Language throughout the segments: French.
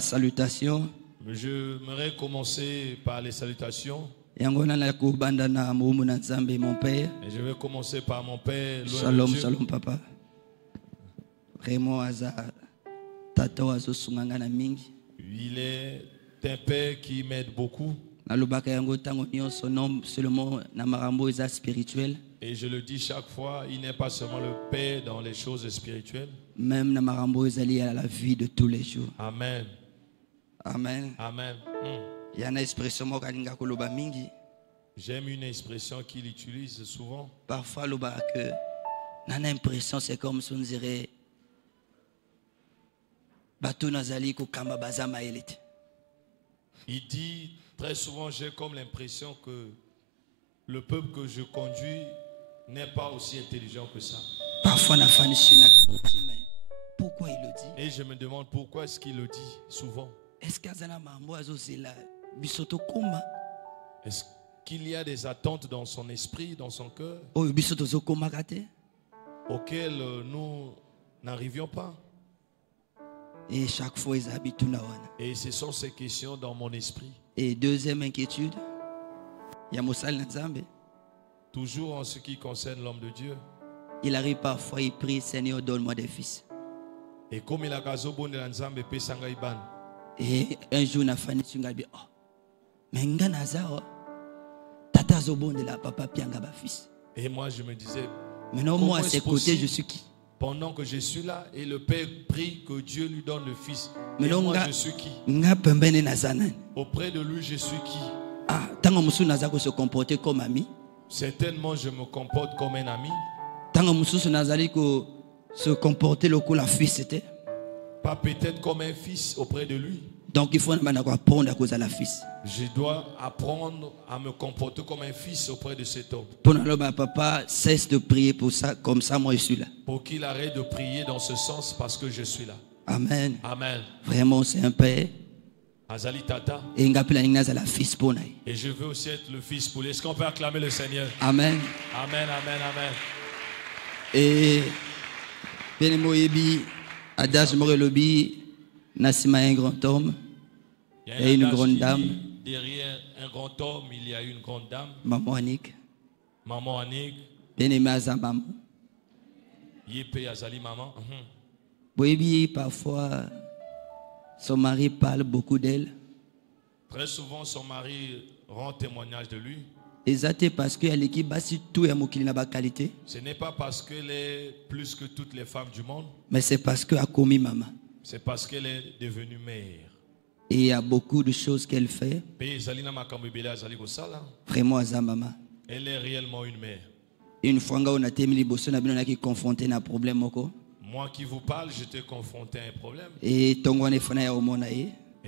salutation. J'aimerais commencer par les salutations. Et je vais commencer par mon père. Shalom, shalom, papa. Vraiment, il est un père qui m'aide beaucoup. Et je le dis chaque fois, il n'est pas seulement le père dans les choses spirituelles. Même à la vie de tous les jours. Amen. Amen. Amen. Il y a une expression j'aime une expression qu'il utilise souvent. Parfois, j'ai l'impression c'est comme si on dirait il dit très souvent, j'ai comme l'impression que le peuple que je conduis n'est pas aussi intelligent que ça. Parfois, pourquoi il le dit? Et je me demande pourquoi est-ce qu'il le dit souvent. Est-ce qu'il y a des attentes dans son esprit, dans son cœur, auxquelles nous n'arrivions pas? Et chaque fois, ils habitent. Et ce sont ces questions dans mon esprit. Et deuxième inquiétude, il y a toujours en ce qui concerne l'homme de Dieu. Il arrive parfois, il prie, Seigneur, donne-moi des fils. Et comme il a et un jour, il a fait oh, mais tata zobonde la papa pianga ba fils. Et moi, je me disais, maintenant, moi, à ses côtés, je suis qui? Pendant que je suis là et le père prie que Dieu lui donne le fils. Mais et moi, je suis qui? Auprès de lui, je suis qui? Ah, tant que se comporter comme ami. Certainement, je me comporte comme un ami. Tant que se comporter le coup la fils c'était. Pas peut-être comme un fils auprès de lui. Donc il faut apprendre à cause de la fils. Je dois apprendre à me comporter comme un fils auprès de cet homme. Pour papa cesse de prier pour ça, comme ça moi je suis là. Pour qu'il arrête de prier dans ce sens parce que je suis là. Amen. Amen. Vraiment c'est un père. Azali Tata. Et la fils pour naï. Et je veux aussi être le fils pour lui. Est-ce qu'on peut acclamer le Seigneur? Amen. Amen, amen, amen. Et bien moyebi adage morelobi Nassima un grand homme. Et une grande dame. Derrière un grand homme, il y a une grande dame. Maman Annick. Maman Annick. Bien-aimé Azamam. Yépé Azali maman. Oui, parfois, son mari parle beaucoup d'elle. Très souvent, son mari rend témoignage de lui. Exactement parce qu'elle l'équipe basi tout est mokili na ba qualité. Ce n'est pas parce qu'elle est plus que toutes les femmes du monde. Mais c'est parce qu'elle a commis maman. C'est parce qu'elle est devenue mère. Et il y a beaucoup de choses qu'elle fait. Vraiment, maman. Elle est réellement une mère. Une fois on a été confronté à un problème. Moi qui vous parle, j'étais confronté à un problème. Et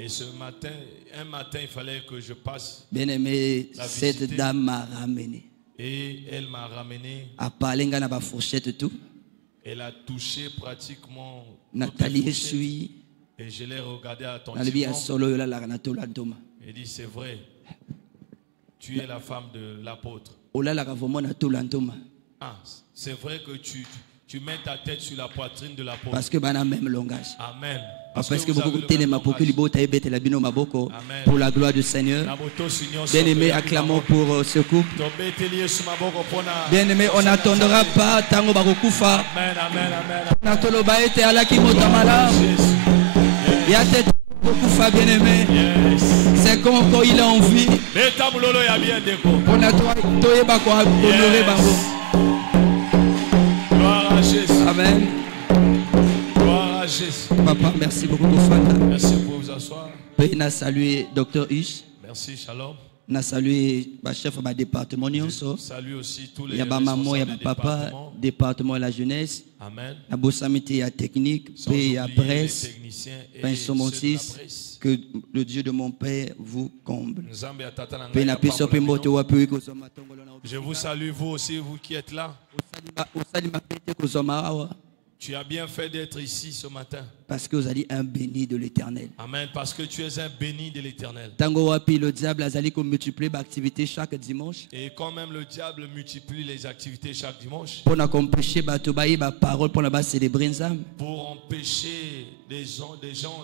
ce matin, un matin, il fallait que je passe. Bien aimé, cette dame m'a ramené. Et elle m'a ramené. À parler de la fourchette tout. Elle a touché pratiquement. Nathalie suis. Et je l'ai regardé attentivement. Elle dit, c'est vrai. Tu es la femme de l'apôtre. Ah, c'est vrai que tu mets ta tête sur la poitrine de l'apôtre. Parce que le même langage. Amen. Parce que beaucoup de téléma pour que pour la gloire du Seigneur. Bien aimé, acclamons pour ce couple. Bien aimé, on n'attendra pas tango bakokufa. Amen, amen, amen. Natoloba ete alaki motamala. Il y a tête bakokufa bien aimé. C'est quand il a envie. On a toye bako honorer bango. Gloire à Jésus. Amen. Papa, merci beaucoup pour Fanta. Merci pour vous asseoir. On a salué Dr. Hush. Merci, Shalom. On a salué le chef du département. Salut aussi tous les il y a maman, il y a papa, département de la jeunesse. Amen. La Bossamité, la technique, il y a presse, que le Dieu de mon Père vous comble. Je vous salue, vous aussi, vous qui êtes là. Tu as bien fait d'être ici ce matin. Parce que vous allez un béni de l'Éternel. Amen. Parce que tu es un béni de l'Éternel. Tango wapi le diable a zali comme multiplier l'activité chaque dimanche. Et quand même le diable multiplie les activités chaque dimanche. Pour empêcher batobaï ba parole pour la célébrer nzam. Pour empêcher des gens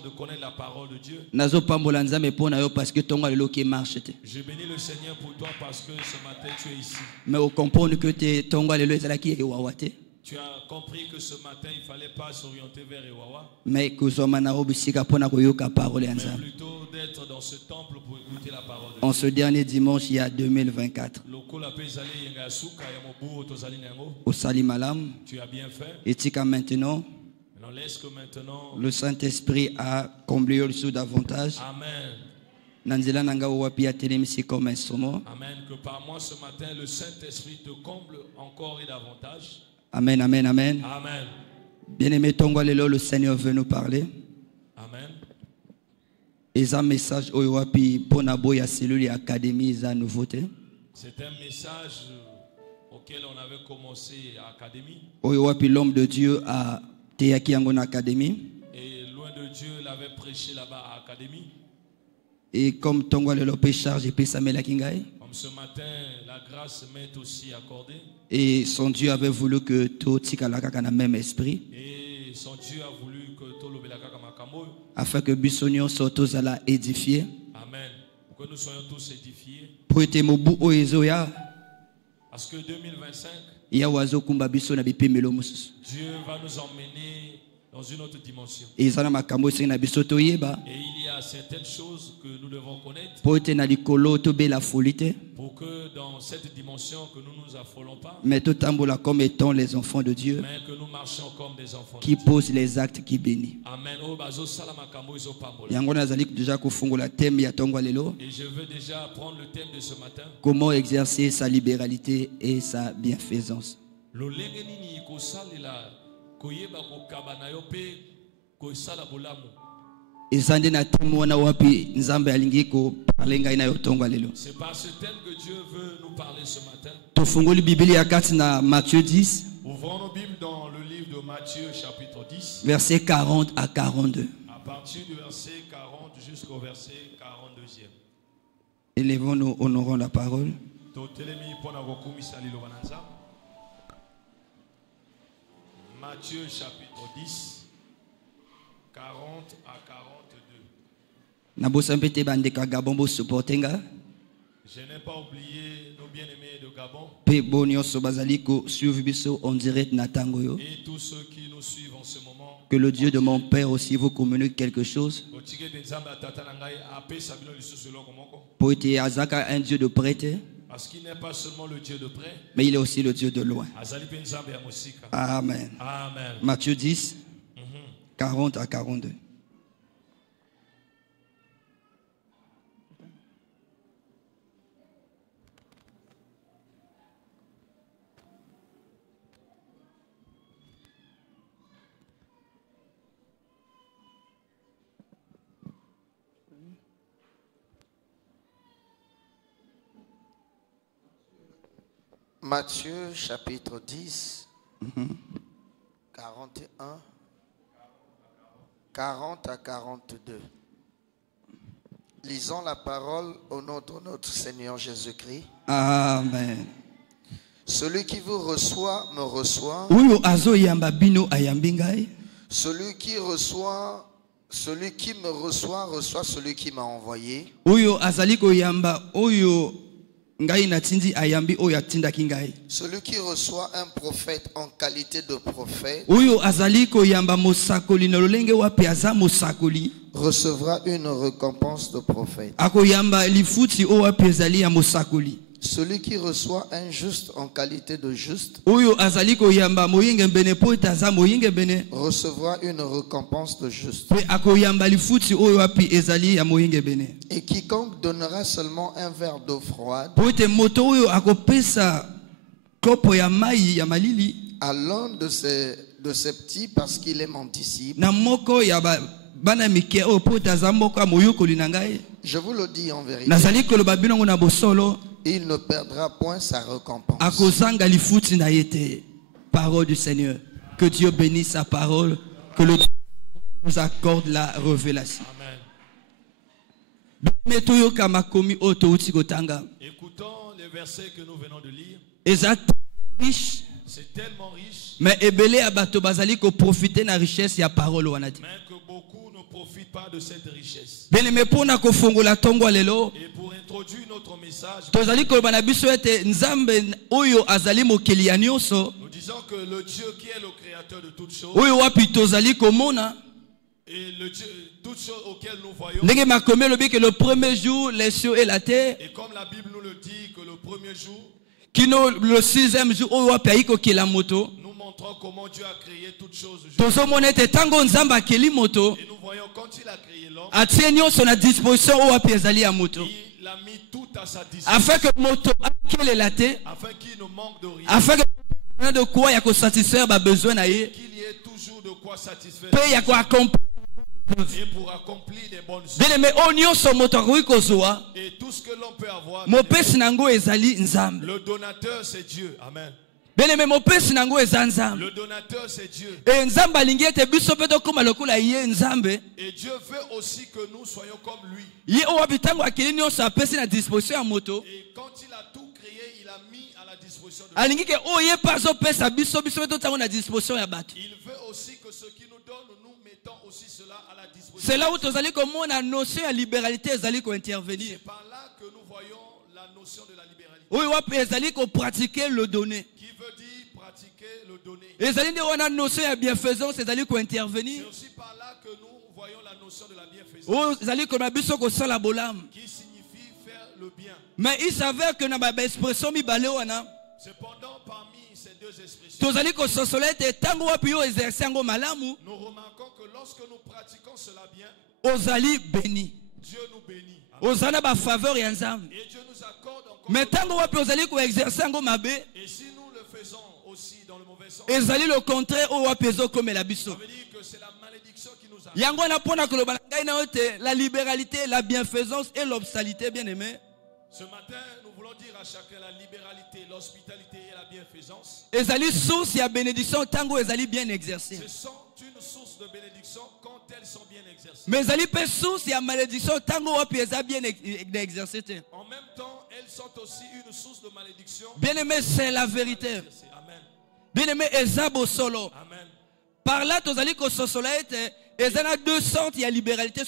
de connaître la parole de Dieu. Nazo pambola nzam et pour na yo parce que tonga le qui marche te. Je bénis le Seigneur pour toi parce que ce matin tu es ici. Mais au comprendre que te tonga le ezalaki e wawate. Tu as compris que ce matin, il ne fallait pas s'orienter vers Ewawa. Mais plutôt d'être dans ce temple pour écouter la parole de Dieu. En ce dernier dimanche, il y a 2024. Au Salimalam. Tu as bien fait. Et maintenant, laisse que maintenant le Saint-Esprit a comblé le sous davantage. Amen. Nanzela nanga wapi a télémisé comme instrument. Amen. Que par moi ce matin, le Saint-Esprit te comble encore et davantage. Amen, amen, amen. Amen. Bien-aimé Tongwalelo, le Seigneur veut nous parler. Amen. Et un message oyoapi ponabo ya cellule académie za nouveauté. C'est un message auquel on avait commencé à l'académie. Oyoapi l'homme de Dieu a teyaki yango na académie. Et loin de Dieu l'avait prêché là-bas à l'académie. Et comme Tongwalelo peut charge et peut s'amela kingai. Comme ce matin, la grâce m'est aussi accordée. Et son Dieu avait voulu que tout tikalaka kana même esprit. Et son Dieu a voulu que tout l'obelaka kamakambo. Afin que Bissonion soit tous à la édifier. Amen. Pour que nous soyons tous édifiés. Pour être mobu oezoya. Parce que 2025. Ya wazo kumba biso na bipemelo mususu. Dieu va nous emmener dans une autre dimension. Et ça na makambo sina biso toyeba. Et il y a certaines choses que nous devons connaître. Pour être na likolo to be la folie. Pour que dans cette dimension que nous nous affolons pas. Mais tout tambola comme étant les enfants de Dieu. Mais que nous marchions comme des enfants qui posent les actes qui bénissent. Amen. Yangona zalik déjà kufungula thème ya Tongwalelo. Et je veux déjà prendre le thème de ce matin. Comment exercer sa libéralité et sa bienfaisance. C'est par ce thème que Dieu veut nous parler ce matin. Matthieu 10. Ouvrons nos Bibles dans le livre de Matthieu chapitre 10. Versets 40 à 42. À partir du verset 40 jusqu'au verset 42e. Élevons-nous, honorons la parole. Matthieu chapitre 10, 40 à 42. Je n'ai pas oublié nos bien-aimés de Gabon. Et tous ceux qui nous suivent en ce moment. Que le Dieu de mon Père aussi vous communique quelque chose. Pour être Azaka, un Dieu de près. Parce qu'il n'est pas seulement le Dieu de près, mais il est aussi le Dieu de loin. Amen. Amen. Matthieu 10, 40 à 42. Matthieu chapitre 10, 41, 40 à 42. Lisons la parole au nom de notre Seigneur Jésus-Christ. Amen. Celui qui vous reçoit me reçoit. Celui qui me reçoit reçoit celui qui m'a envoyé. Celui qui reçoit un prophète en qualité de prophète recevra une récompense de prophète. Celui qui reçoit un juste en qualité de juste recevra une récompense de juste. Et quiconque donnera seulement un verre d'eau froide à l'un de ces petits parce qu'il est mon disciple, je vous le dis en vérité, il ne perdra point sa récompense. Parole du Seigneur. Que Dieu bénisse sa parole. Que le Dieu nous accorde la révélation. Amen. Écoutons les versets que nous venons de lire. C'est tellement riche. Mais profiter de la richesse ya parole mais que beaucoup ne profitent pas de cette richesse. Et pour introduire notre message, nous disons que le Dieu qui est le créateur de toutes choses et le Dieu, toutes choses auxquelles nous voyons, le premier jour les cieux et la terre, et comme la Bible nous le dit que le premier jour, le 6e jour nous montrons comment Dieu a créé toutes choses. Et nous voyons quand il a créé l'homme, il a mis tout à sa disposition afin qu'il ne manque de rien, de quoi il y a satisfaire besoin qu'il y ait toujours de quoi satisfaire et pour accomplir les bonnes choses. Et tout ce que l'on peut avoir, le donateur c'est Dieu. Amen. Le donateur c'est Dieu. Et Dieu veut aussi que nous soyons comme lui. Et quand il a tout créé, il a mis à la disposition de nous. Il veut aussi que ce qu'il nous donne, nous mettons aussi cela à la disposition. C'est là où tu as comme on a notion de libéralité intervenir. C'est par là que nous voyons la notion de la libéralité. Oui, pratiquer le donner. Qui veut dire pratiquer le donner. Et on a notion de bienfaisance, intervenir. C'est aussi par là que nous voyons la notion de la bienfaisance. Qui signifie faire le bien. Mais il s'avère que dans l'expression cependant, parmi ces deux expressions, nous remarquons que lorsque nous pratiquons cela bien, Dieu nous bénit. Et Dieu nous accorde encore. Mais et si nous le faisons aussi dans le mauvais sens, le contraire, ça veut dire que c'est la malédiction qui nous arrive. La libéralité, la bienfaisance et l'obstinalité, bien aimé. Ce matin, nous voulons dire à chacun la libéralité, l'hospitalité et la bienfaisance. Ce sont une source de bénédiction quand elles sont bien exercées. Mais elles sont source de malédiction bien exercées. En même temps, elles sont aussi une source de malédiction. Bien aimé, c'est la vérité. Amen. Bien aimé, Ezabo solo. Amen. Par là, tu as dit que ce soleil était. Il y a deux sortes, il y a libéralité,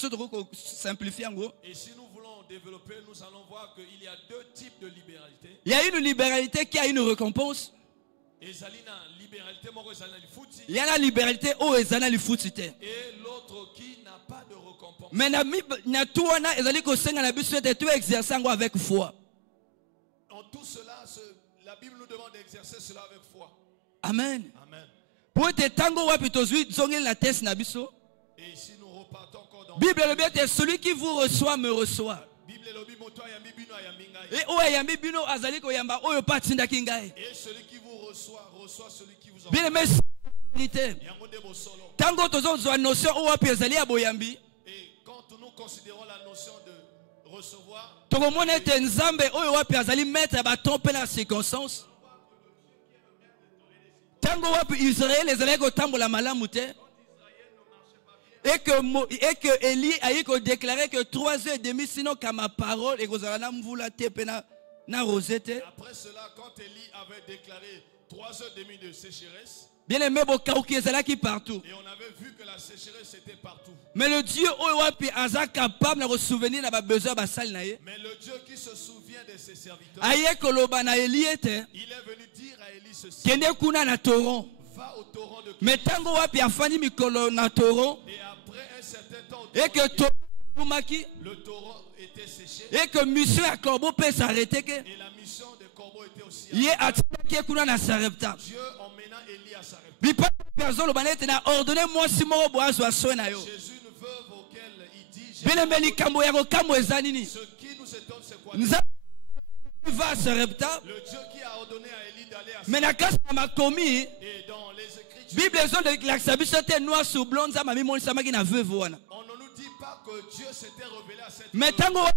simplifié en gros. Et si nous voulons développer, nous allons voir qu'il y a deux types de libéralité. Il y a une libéralité qui a une récompense. Il y a la libéralité où il y a et l'autre qui n'a pas de récompense. Mais tu exerces avec foi. En tout cela, la Bible nous demande d'exercer cela avec foi. Amen. Amen. Pour te tango la tête na biso. Et si nous repartons encore dans Bible le bien celui qui vous reçoit me reçoit. Et celui qui vous reçoit, reçoit celui qui vous bien aimé, tango tozo notion ou apezali aboyambi. Et quand nous considérons la notion de recevoir, tongomona ete nzambe oyo wapi azali maître ba tromper la circonstance. Tango wapi Israël ezali ko tambola malamu te. Et que Élie a déclaré que 3h30 sinon qu'à ma parole et na rosette. Après cela, quand Élie avait déclaré 3h30 de sécheresse, bien aimé qui partout. Et on avait vu que la sécheresse était partout. Mais le Dieu capable de se souvenir de besoin mais le Dieu qui se souvient de ses serviteurs, il est venu dire à Élie ceci. Va au torrent de mais tango wapi afani mikolo na torrent. Et après un certain temps, et que le torrent était séché. Et que mission à corbeau peut s'arrêter. Et la mission de corbeau était aussi arrêtée. Dieu emmena Élie à Sarepta. Jésus une veuve auquel il dit ce qui nous étonne c'est quoi? Le Dieu qui a ordonné à Élie d'aller à Sarepta. Et dans les Écritures, Bible noir sur blanc, on ne nous dit pas que Dieu s'était révélé à cette mais veuve.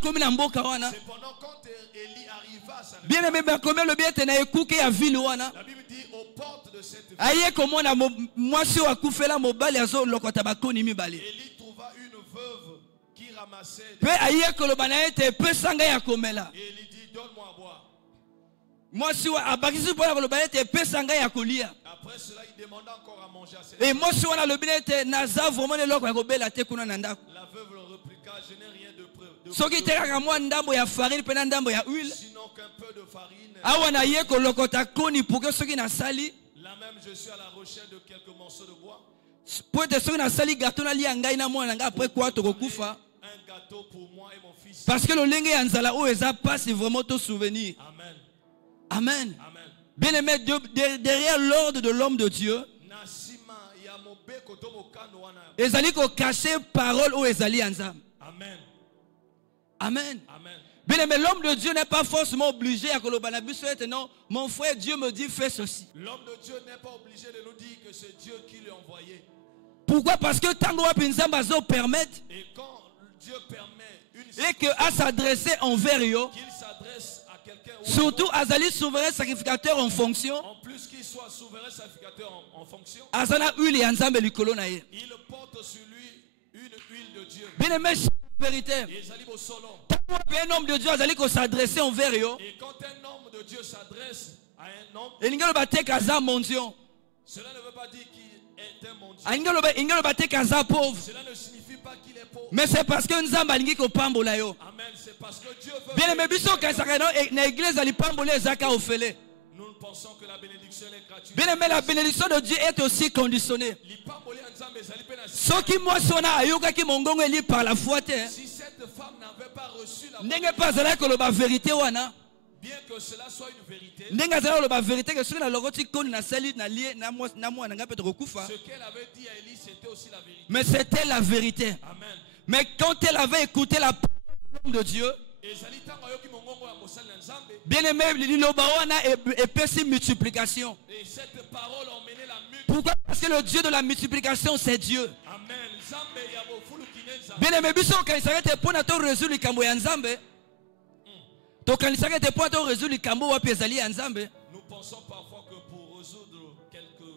Cependant, quand Élie arriva à sa bien aimé, combien le bien t'en écouté à ville wana. la Bible dit aux portes de cette ville, Aïe comment na moi si wa kufela mobali azo lokota bakoni mibali. Élie trouva une veuve qui ramassait Pe aïe ko lo bana te pe sanga ya komela. et Élie dit donne-moi à boire. Moi si wa abakisi pour lo bana te pe sanga ya kolia. Après cela, il demanda encore à manger à ses Et moi si wana lo bina te naza vraiment le lokwa ko bela te kuna na ndako. La veuve le répliqua, je n'ai rien de preuve. Soki te kaka mwa ndambo ya farine pe na ndambo ya huile. Sinon qu'un peu de farine. Awa na ye ko lokota koni pour que soki na sali. Là même, je suis à la recherche de quelques morceaux de bois. Pour te soki na sali gâteau na lia ngai na mwana nga après quoi to kokufa. Un gâteau pour moi et mon fils. Parce que le lenge ya nzala o eza passe vraiment ton souvenir. Amen. Amen. Amen. Bien aimé, derrière l'ordre de l'homme de Dieu, ezali ko cacher parole ou ezali anzam. Amen. Amen. Amen. Bien aimé, l'homme de Dieu n'est pas forcément obligé à kolobana biso ete non, mon frère Dieu me dit fais ceci. L'homme de Dieu n'est pas obligé de nous dire que c'est Dieu qui l'a envoyé. Pourquoi? Parce que tango wa pinzamba zo permettre Et quand Dieu permet et que à s'adresser envers yo, qu'il s'adresse à quelqu'un, surtout azali souverain sacrificateur en fonction, en plus qu'il soit souverain sacrificateur en fonction, azana huile ya nzambe likolo na ye. il porte sur lui une huile de Dieu. Bien aimé, vérité. Et Zali Bosolo. Un homme de Dieu azali ko s'adresser envers yo. Et quand un homme de Dieu s'adresse à un homme, Elingalo bate kaza mondion. cela ne veut pas dire qu'il est un mondial. Ingalo bate kaza pauvre. Cela ne signifie pas qu'il est pauvre. Mais c'est parce que nzamba alingi ko pambola yo. Amen. C'est parce que Dieu veut. Bien aimé biso kaisaka na église ali pambola ezaka ofele. Nous pensons que la bénédiction est gratuite. Bien aimé, la bénédiction de Dieu est aussi conditionnée. Soki moi sona ayoka ki mongongo eli par la foi te. Si cette femme n'avait pas reçu la Ndenge pas zala ko loba vérité wana. bien que cela soit une vérité, Ndenge zala loba vérité que soki na logoti koni na sali na lie na moi na ngape to kufa. ce qu'elle avait dit à Élie, c'était aussi la vérité. Mais c'était la vérité. Amen. Mais quand elle avait écouté la parole de l'homme de Dieu, Et Zali tango ayoki mongongo ya mosali na Nzambe, bien aimé, liloba wana épesi multiplication. et cette parole emmenait la multitude. Pourquoi? Parce que le Dieu de la multiplication, c'est Dieu. Amen. Nzambe ya mofulu kine Nzambe. Bien aimé, biso kanisaka te pona to résoudre likambo ya Nzambe. To kanisaka te pona to résoudre likambo wapi ezali ya Nzambe. Nous pensons parfois que pour résoudre quelques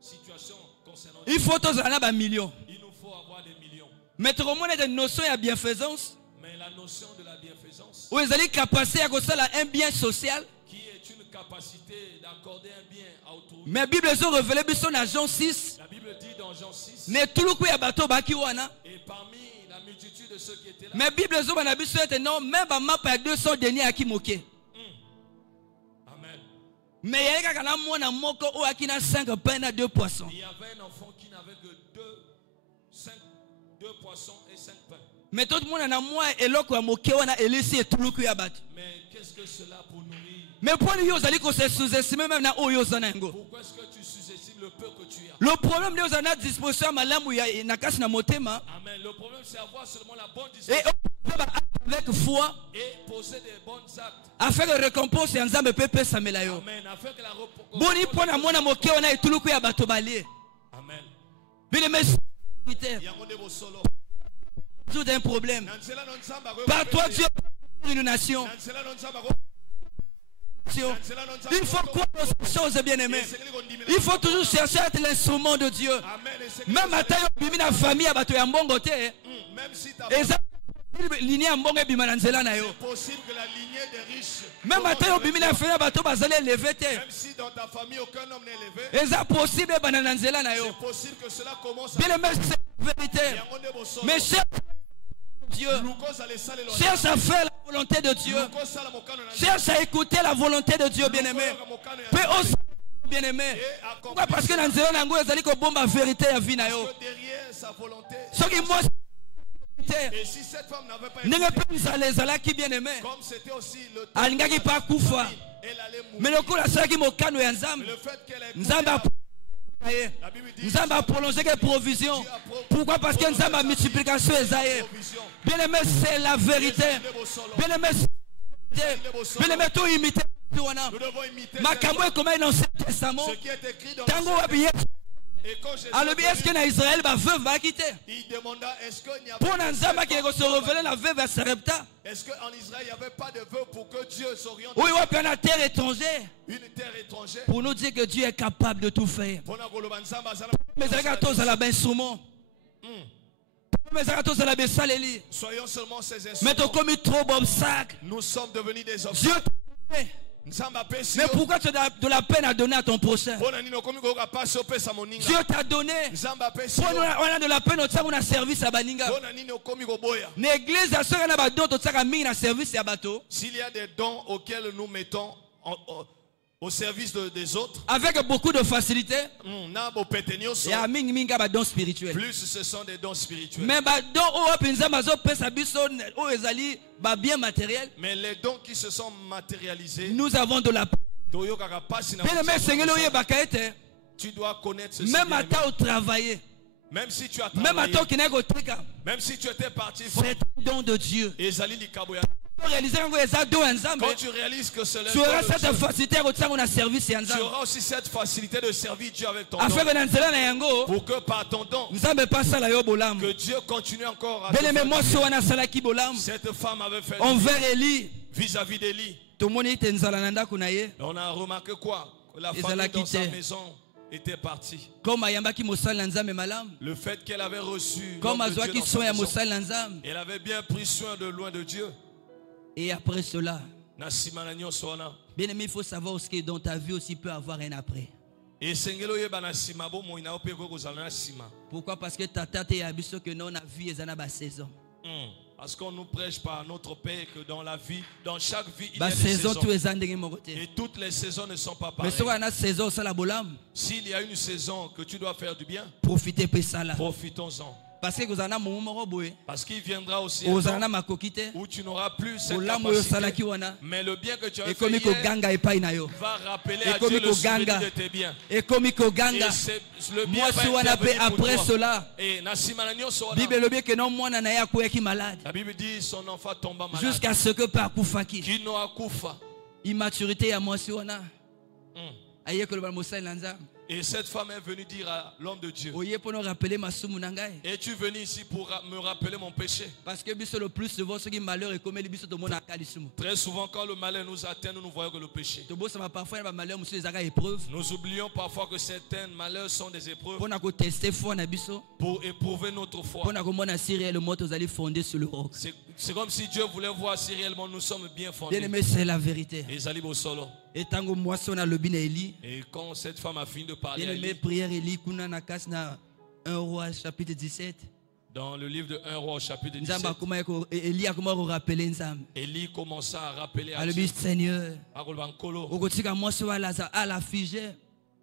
situations concernant Il faut tous en avoir millions. il nous faut avoir des millions. Mais tu comprends une notion de bienfaisance. Mais la notion de la bienfaisance, Où ezali capacité à causer un bien social. qui est une capacité d'accorder un bien à autrui. Mais la Bible a révélé biso na Jean 6. La Bible dit dans Jean 6, Ne tuluku ya bato baki wana. et parmi la multitude de ceux qui étaient là, Mais la Bible a na biso ete non même ba mapa ya 200 deniers aki moke. Amen. Mais il y a kana mwana moko o akina 5 pains na 2 poissons. Il y avait un enfant qui n'avait que deux poissons et 5 pains. Mais tout le monde na moi eloko ya moke wana elisi etuluku ya bato. Mais qu'est-ce que cela pour nourrir? Mais pour lui ozali ko se sous-estimer même na oyo zana ngo. Pourquoi est-ce que tu sous-estimes le peu que tu as? Le problème de ozana disposition malamu ya nakasi na motema. Amen. Le problème c'est avoir seulement la bonne Et disposition avec foi et poser des bons actes. afin que récompense ya nzambe pepe samela yo. Amen. Afin que la Boni pona mona moke wana etuluku ya bato balie. Amen. Bien mais Yango de bo solo. tout un problème. Nansela non samba ko. Par toi Dieu une nation. Nansela non samba ko. Il faut croire aux choses bien aimées. Il faut toujours chercher à être l'instrument de Dieu. Même à taille bimina famille à bato ya mbongo te. Même si ta Et ça lignée ya mbongo bimana nzela na yo. c'est possible que la lignée des riches. Même à taille bimina famille bato bazali élevé te. Même si dans ta famille aucun homme n'est élevé, Et ça possible banana nzela na yo. c'est possible que cela commence Bien aimé c'est la vérité. Yango de bo solo. Mais cherche Dieu. Cherche à faire la volonté de Dieu. Cherche à écouter la volonté de Dieu, bien-aimé. Peu aussi, bien-aimé. Pourquoi? Parce que dans Nzela nango ezali ko bomba vérité ya vie na yo. derrière sa volonté. Soki moi Et si cette femme n'avait pas ndenge écouté, pe nzala ezalaki bien-aimé. comme c'était aussi le temps, Alingaki pa kufa. elle allait mourir. Mais lokola asalaki mokano ya Nzambe. Le fait qu'elle ait écouté Nzambe a la Bible dit Nzambe a prolongé que provision. Pourquoi? Parce que Nzambe a multiplication ezaye. provision. Bien-aimé c'est la vérité. Bien-aimé bien-aimé tout imiter wana. Nous devons imiter Makambo est comme dans l'Ancien Testament. ce qui est écrit dans Tango le wabi Alors, est-ce que dans Israël, la veuve va quitter? Il demanda est-ce qu'il n'y a Pour pas Nanzama qui se révélait la veuve à Sarepta. Est-ce qu'en Israël, il n'y avait pas de veuve pour que Dieu s'oriente? Oui, oui, puis on a terre étrangère. Une terre étrangère. Pour nous dire que Dieu est capable de tout faire. Mais soyons seulement ses mais instruments. trop d'obstacles. Nous sommes devenus des Dieu obstacles. mais pourquoi tu as de la peine à donner à ton prochain? Dieu t'a donné. On a de la peine au service à Baninga. L'église a service à bateau. S'il y a des dons auxquels nous mettons au service des autres, avec beaucoup de facilité, et à minga don spirituel. Plus ce sont des dons spirituels. Mais bien matériel. Mais les dons qui se sont matérialisés, nous avons de la tu dois connaître ceci. Même à ta au travailler. Même si tu as travaillé, même si tu étais parti, c'est un don de Dieu. Quand tu réalises que c'est tu auras cette facilité tu auras aussi cette facilité de servir Dieu avec ton don. Pour que par ton don, que Dieu continue encore à cette femme avait fait envers Élie vis-à-vis d'Élie. On a remarqué quoi? Que la famille dans sa maison était partie. Le fait qu'elle avait reçu elle avait bien pris soin de loin de Dieu. Et après cela, bien aimé, il faut savoir ce que dans ta vie aussi peut avoir un après. Pourquoi? Parce que ta tante est habituée que non, la vie est en saison. Parce qu'on nous prêche par notre Père que dans la vie, dans chaque vie, il y a des saisons. Et toutes les saisons ne sont pas pareilles. S'il y a une saison que tu dois faire du bien, profitons-en. Parce qu'il viendra aussi un temps où tu n'auras plus cette capacité. Mais le bien que tu as fait hier va rappeler à Dieu le souvenir de tes biens. Et le bien va intervenir pour toi. Et la Bible dit son enfant tomba malade. Jusqu'à ce que par Koufaki. Immaturité à moi si on a. Et cette femme est venue dire à l'homme de Dieu, es-tu venu ici pour me rappeler mon péché? Parce que le plus souvent, ce qui est malheur est comme très souvent, quand le malheur nous atteint, nous voyons que le péché. Nous oublions parfois que certains malheurs sont des épreuves pour éprouver notre foi. C'est comme si Dieu voulait voir si réellement nous sommes bien fondés. Bien aimé, c'est la vérité. Et quand cette femme a fini de parler à Élie, prière Élie, 1 Roi chapitre 17. Dans le livre de 1 Roi chapitre 17, Élie commença à rappeler à Dieu, Seigneur,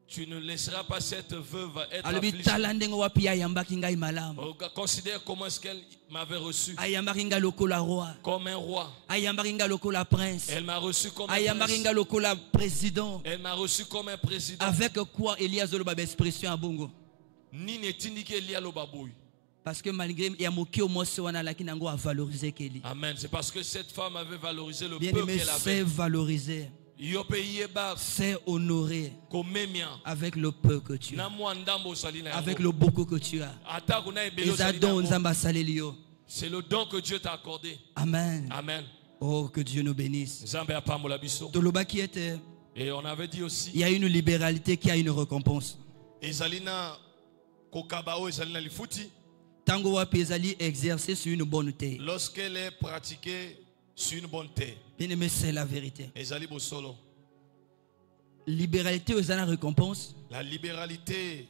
tu ne laisseras pas cette veuve être affligée. Considère comment est-ce qu'elle m'avait reçu comme un roi. Elle m'a reçu comme un prince. Elle m'a reçu comme un président. Avec quoi Elias a expression à Bongo? Ni n'est-il qu'il y a le babouille. Parce que malgré il y a moqué au moins ceux qui n'ont pas valorisé Kelly. Amen. C'est parce que cette femme avait valorisé le bien peuple aimé, qu'elle avait. C'est valorisé. C'est honoré avec le peu que tu as, avec le beaucoup que tu as. C'est le don que Dieu t'a accordé. Amen. Amen. Oh, que Dieu nous bénisse. Et on avait dit aussi, il y a une libéralité qui a une récompense. Tango wa pesali exercer sur une bonne terre. Lorsqu'elle est pratiquée sur une bonne terre. Bien aimé, c'est la vérité. Libéralité aux années récompense. La libéralité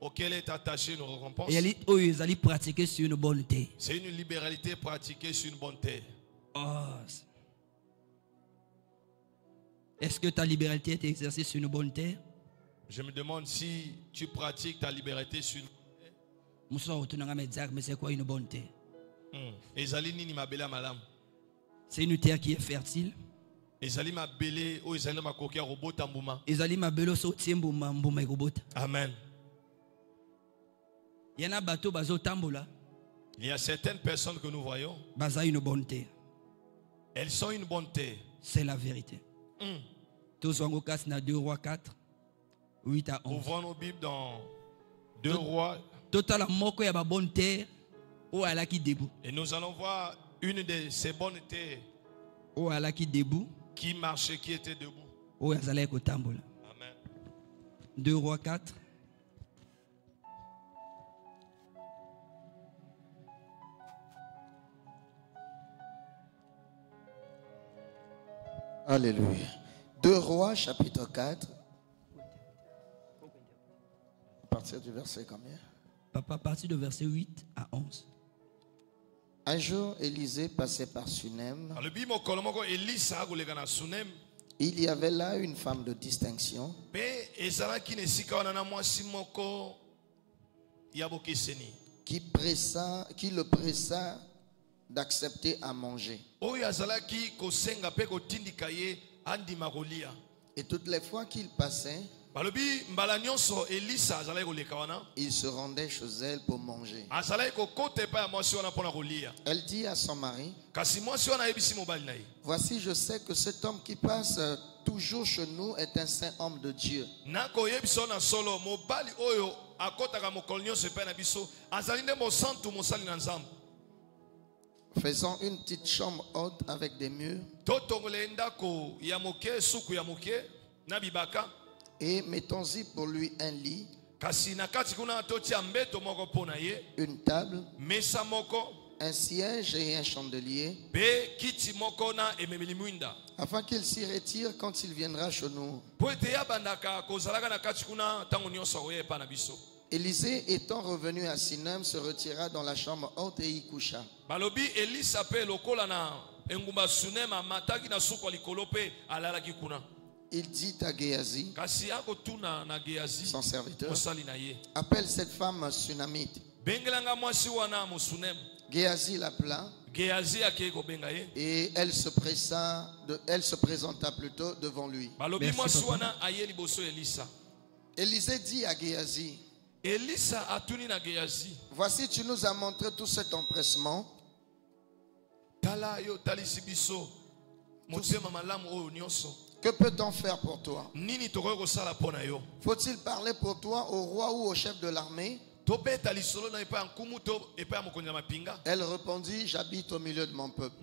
auquel est attachée une récompense. Et ils allaient pratiquer sur une bonne terre. C'est une libéralité pratiquée sur une bonne terre. Oh. Est-ce que ta libéralité est exercée sur une bonne terre? Je me demande si tu pratiques ta liberté sur une bonne terre. Mais c'est quoi une bonne terre? C'est une terre qui est fertile. Amen. Il y en a bateau bazo tambola. Il y a certaines personnes que nous voyons. Baza une bonne terre. Elles sont une bonne terre. C'est la vérité. Tous en 2 Rois 4, 8 à 11. Ouvrons nos Bibles dans 2 rois. Total moko ya ba bonne terre ou alaki debout. Et nous allons voir une de ces bonnes terres ou alaki debout qui marchait, qui était debout. Ou azalaki kotambola. Amen. 2 rois 4. Alléluia. 2 rois chapitre 4. À partir du verset combien? Papa, à partir du verset 8 à 11. Un jour, Élisée passait par Sunem. Il y avait là une femme de distinction qui le pressa d'accepter à manger. Et toutes les fois qu'il passait, il se rendait chez elle pour manger. Elle dit à son mari, voici, je sais que cet homme qui passe toujours chez nous est un saint homme de Dieu. Faisons une petite chambre haute avec des murs et mettons-y pour lui un lit, une table, un siège et un chandelier, afin qu'il s'y retire quand il viendra chez nous. Élisée, étant revenu à Sinem, se retira dans la chambre haute et y coucha. Il dit à Géasi, son serviteur, appelle cette femme sunamite. Géasi l'appela et elle se présenta plutôt devant lui. Élisée dit à Géasi, voici, tu nous as montré tout cet empressement. Que peut-on faire pour toi? Faut-il parler pour toi au roi ou au chef de l'armée? Elle répondit, j'habite au milieu de mon peuple.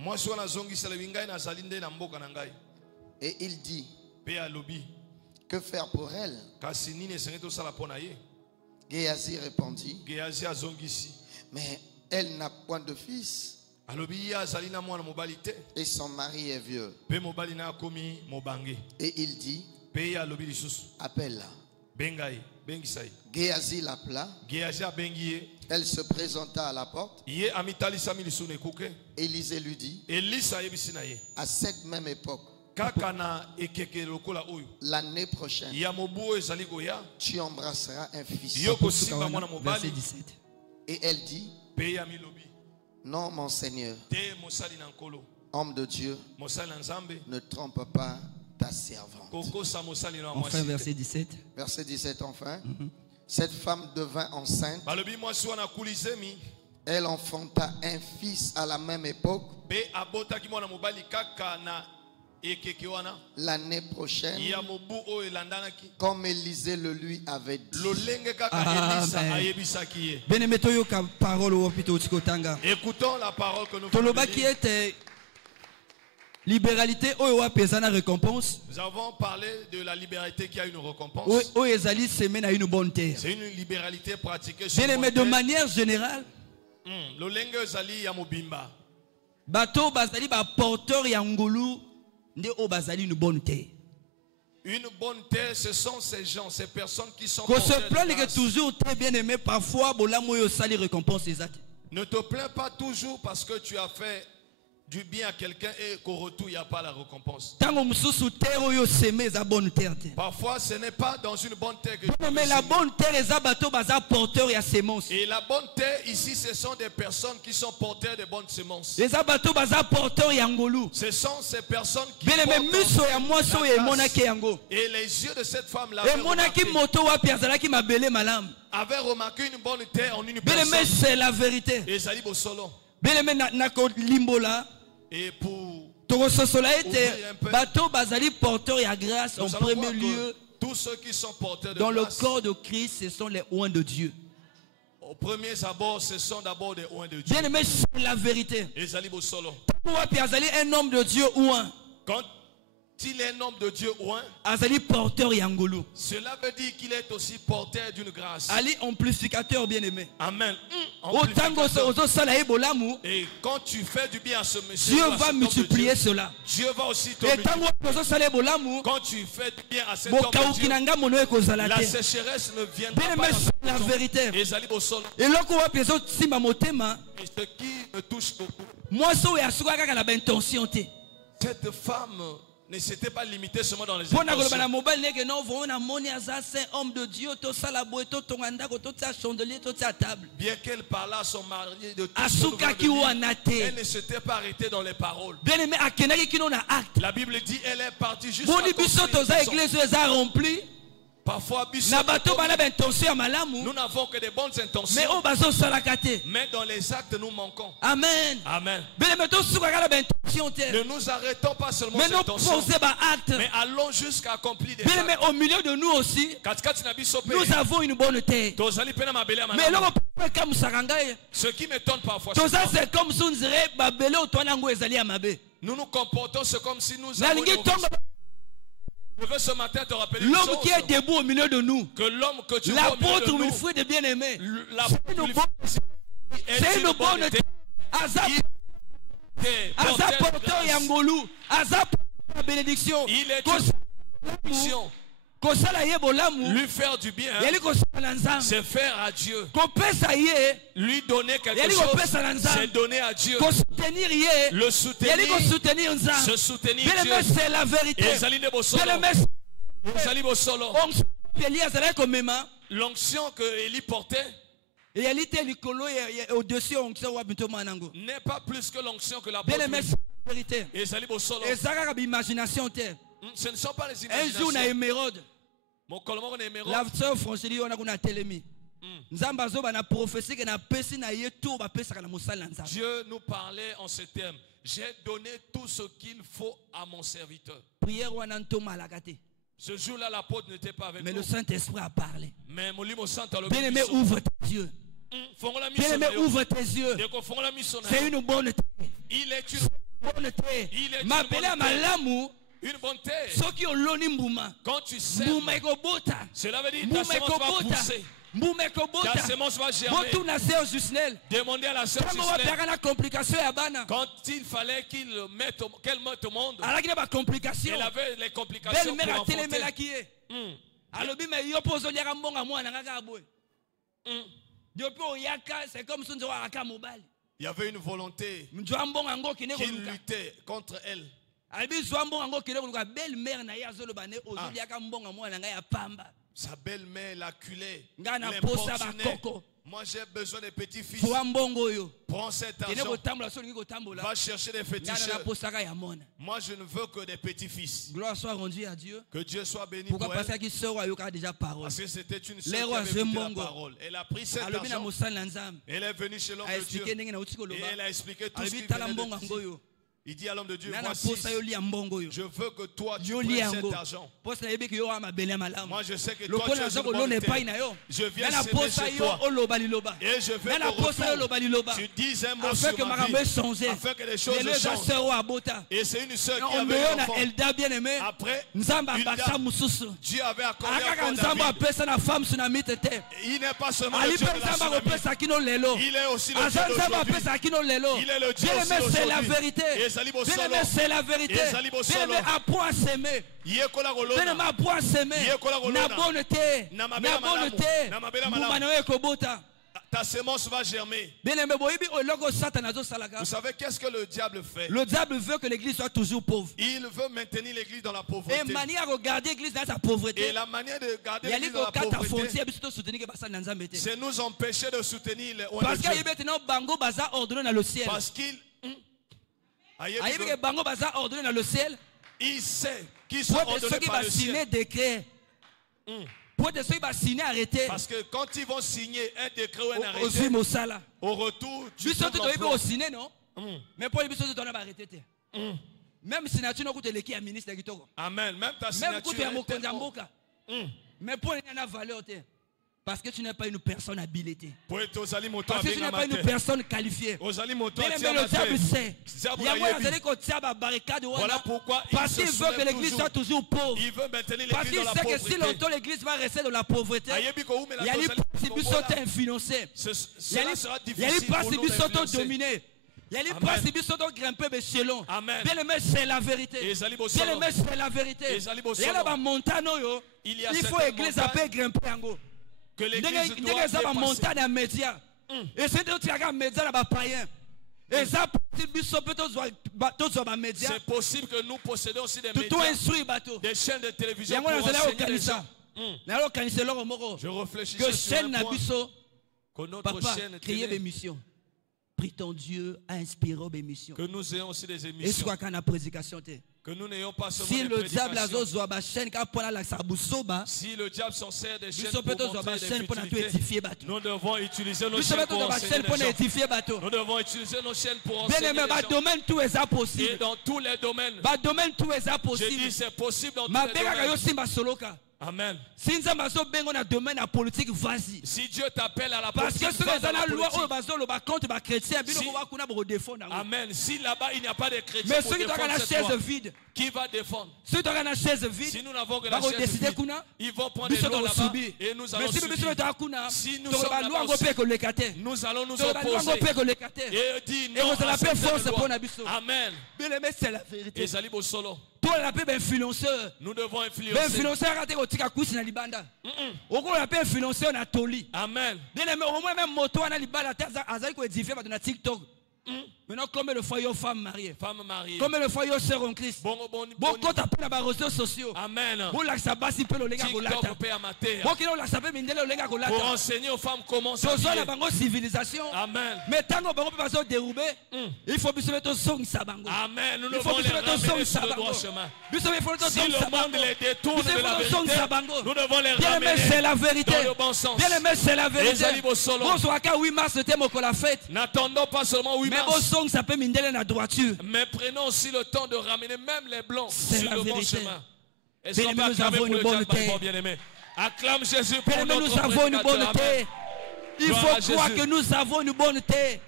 Et il dit, que faire pour elle? Géasi répondit, mais elle n'a point de fils et son mari est vieux. Et il dit, appelle-la. Géasi l'appela. Elle se présenta à la porte. Élisée lui dit, à cette même époque, l'année prochaine, tu embrasseras un fils. Verset 17. Et elle dit, non, mon Seigneur, homme de Dieu, ne trompe pas ta servante. Enfin, verset 17. Verset 17, enfin. Cette femme devint enceinte. Elle enfanta un fils à la même époque. L'année prochaine, comme Élisée le lui avait dit. Écoutons la parole que nous libéralité récompense. Nous avons parlé de la libéralité qui a une récompense. C'est une libéralité pratiquée sur mais de manière générale, bateau bazali ba porteur ya ngulu nde o bazali une bonne terre. Une bonne terre, ce sont ces gens, ces personnes qui sont porteurs de grâce. Qu'on se plaint que toujours très bien aimé, parfois bolamo yo sali récompense exact. Ne te plains pas toujours parce que tu as fait du bien à quelqu'un et qu'au retour il n'y a pas la récompense. Parfois ce n'est pas dans une bonne terre que mais la bonne terre est bateau baza porteur et semences. Et la bonne terre ici, ce sont des personnes qui sont porteurs de bonnes semences. Les bateau baza porteur et angolu. Ce sont ces personnes qui et les yeux de cette femme là avaient remarqué une bonne terre en une personne. C'est la vérité. Et pour bateau bazali porteur et grâce en premier lieu. Tous ceux qui sont porteurs de dans le corps de Christ, ce sont les oins de Dieu. Au premier abord, ce sont d'abord des oins de Dieu. Bien aimé, c'est la vérité. Un homme de Dieu ouin. Quand il est un homme de Dieu ouin, porteur yangulu. Cela veut dire qu'il est aussi porteur d'une grâce. Ali amplificateur bien aimé. Amen. Et quand tu fais du bien à ce monsieur, Dieu va multiplier cela. Dieu va aussi te multiplier. Quand tu fais du bien à cet homme de Dieu, la sécheresse ne viendra pas dans la vérité. Et ce qui me touche beaucoup, cette femme ne s'était pas limitée seulement dans les intentions. Bien qu'elle parlât à son mari de tout elle ne s'était pas arrêtée dans les paroles. La Bible dit elle est partie jusqu'à parfois, nous n'avons que des bonnes intentions. Mais dans les actes, nous manquons. Amen. Amen. Ne nous arrêtons pas seulement aux intentions. Mais allons jusqu'à accomplir des actes. Au milieu de nous aussi, nous avons une bonne terre. Mais ce qui m'étonne parfois, c'est comme si on dirait nous nous comportons comme si nous avons je veux ce matin te rappeler l'homme qui est debout au milieu de nous. Que l'homme que tu l'apôtre Wilfrid de bien-aimé. C'est une bonne Azap porteur Yangolu. Azap bénédiction. Il est une mission. Lui faire du bien, c'est faire à Dieu. Lui donner quelque chose, c'est donner à Dieu. Le soutenir, se soutenir Dieu. C'est la vérité. L'onction que Élie portait n'est pas plus que l'onction que la vérité. Ce ne sont pas les imaginations. Un jour, on a émeraude. La sœur Francine, on a une télémie. Dieu nous parlait en ces termes. J'ai donné tout ce qu'il faut à mon serviteur. Ce jour-là, l'apôtre n'était pas avec nous. Mais le Saint-Esprit a parlé. Mais bien-aimé, ouvre tes yeux. Bien-aimé, ouvre tes yeux. C'est une bonne terre. Il est une bonne terre. Une bonne terre. Quand tu sais, cela veut dire ta semence va pousser. Ta semence va germer. Demandez à la sœur quand il fallait qu'elle mette au monde, elle avait les complications pour enfanter. Il y avait une volonté qui luttait contre elle. Sa belle-mère l'acculait. Moi j'ai besoin des petits-fils. Prends cet argent. Va chercher des féticheurs. Moi je ne veux que des petits-fils. Gloire soit rendue à Dieu. Que Dieu soit béni. Pourquoi? Pour elle. Parce que c'était une sœur qui avait écouté la parole. Elle a pris cet argent. Elle est venue chez l'homme de Dieu. Et elle a expliqué tout ce qu'il venait de dire. Il dit à l'homme de Dieu, voici, je veux que toi tu prennes cet argent. Moi je sais que toi tu es une bonne terre. Je viens s'aimer chez toi. Et je veux que tu dises un mot sur ma vie afin que les choses changent. Et c'est une sœur qui avait un enfant. Après, Dieu avait accordé un femme. Il n'est pas seulement le Dieu de la tsunami. Il est aussi le Dieu d'aujourd'hui. Il est le Dieu aussi d'aujourd'hui. C'est la vérité. Bien-aimé, c'est la vérité. Bien-aimé, apprends à s'aimer. Bien-aimé, apprends à s'aimer. Na bonne terre. Ta semence va germer. Vous savez qu'est-ce que le diable fait? Le diable veut que l'église soit toujours pauvre. Il veut maintenir l'église dans la pauvreté. Et manière de garder l'église dans sa pauvreté. Et la manière de garder l'église dans la pauvreté, c'est nous empêcher de soutenir les parce qu'il parce qu'il ordonné dans le ciel. Il sait qu'ils sont ordonnés par le ciel. Parce que quand ils vont signer un décret ou un arrêté, au retour, tu peux signer, non? Mais pour les bisous, tu dois arrêter. Même si tu n'as pas ministre. Amen. Même ta signature. Mais pour les valeur. Parce que tu n'es pas une personne habilitée. Parce que tu n'es pas une personne qualifiée. Mais le diable sait. Voilà pourquoi parce qu'il veut que l'église soit toujours pauvre. Parce qu'il sait que si longtemps l'église va rester dans la pauvreté, il y a des possibilités sont influencées. Il y a des possibilités sont dominées. Il y a des possibilités sont grimpées mais selon. Bien aimé, c'est la vérité. Bien aimé, c'est la vérité. Il y a la montagne, il faut l'église à paix grimper en haut. Que l'église doit dépasser. Et c'est d'autres qui regardent médias là-bas païens. Et ça, c'est possible que nous possédons aussi des médias, des chaînes de télévision pour enseigner les gens. Je réfléchis sur un point. Que notre chaîne créer des missions. Prie ton Dieu à inspirer des missions. Que nous ayons aussi des émissions. Que nous n'ayons pas seulement des prédications. Si le diable s'en sert des chaînes pour montrer des futilités, nous devons utiliser nos chaînes pour enseigner les gens. Nous devons utiliser nos chaînes pour enseigner les gens. Et dans tous les domaines, je dis c'est possible dans tous les domaines. Amen. Si Dieu t'appelle à la politique, amen. Si là-bas il n'y a pas de chrétiens pour défendre cette loi, qui va défendre? Si nous n'avons que la chaise vide, ils vont prendre des lois là-bas et nous allons subir. Si nous sommes là-bas aussi, nous allons nous opposer et dire non à cette loi. Amen. Et Zalibo Solo. Nous devons influencer. Amen. Maintenant, comme le foyer femme mariée. Mariée. Comme le foyer sœur en Christ. Bon, quand tu as pris les réseaux sociaux. Amen. Pour enseigner aux femmes comment ça civilisation. Amen. Mais tant qu'on va dérouler, il faut que nous song sabango. Amen. Nous devons les ramener sur le droit chemin. Si le monde les détourne de la vérité, nous devons les ramener c'est la vérité. Dans le bon sens. Bien aimé, c'est la vérité. N'attendons pas seulement 8 mars. Mais prenons aussi le temps de ramener même les blancs sur le bon chemin. Et sois nous avons une bonne terre. Bien-aimé. Acclame Jésus pour bien notre nous avons une bonne terre. Il faut croire que nous avons une bonne terre.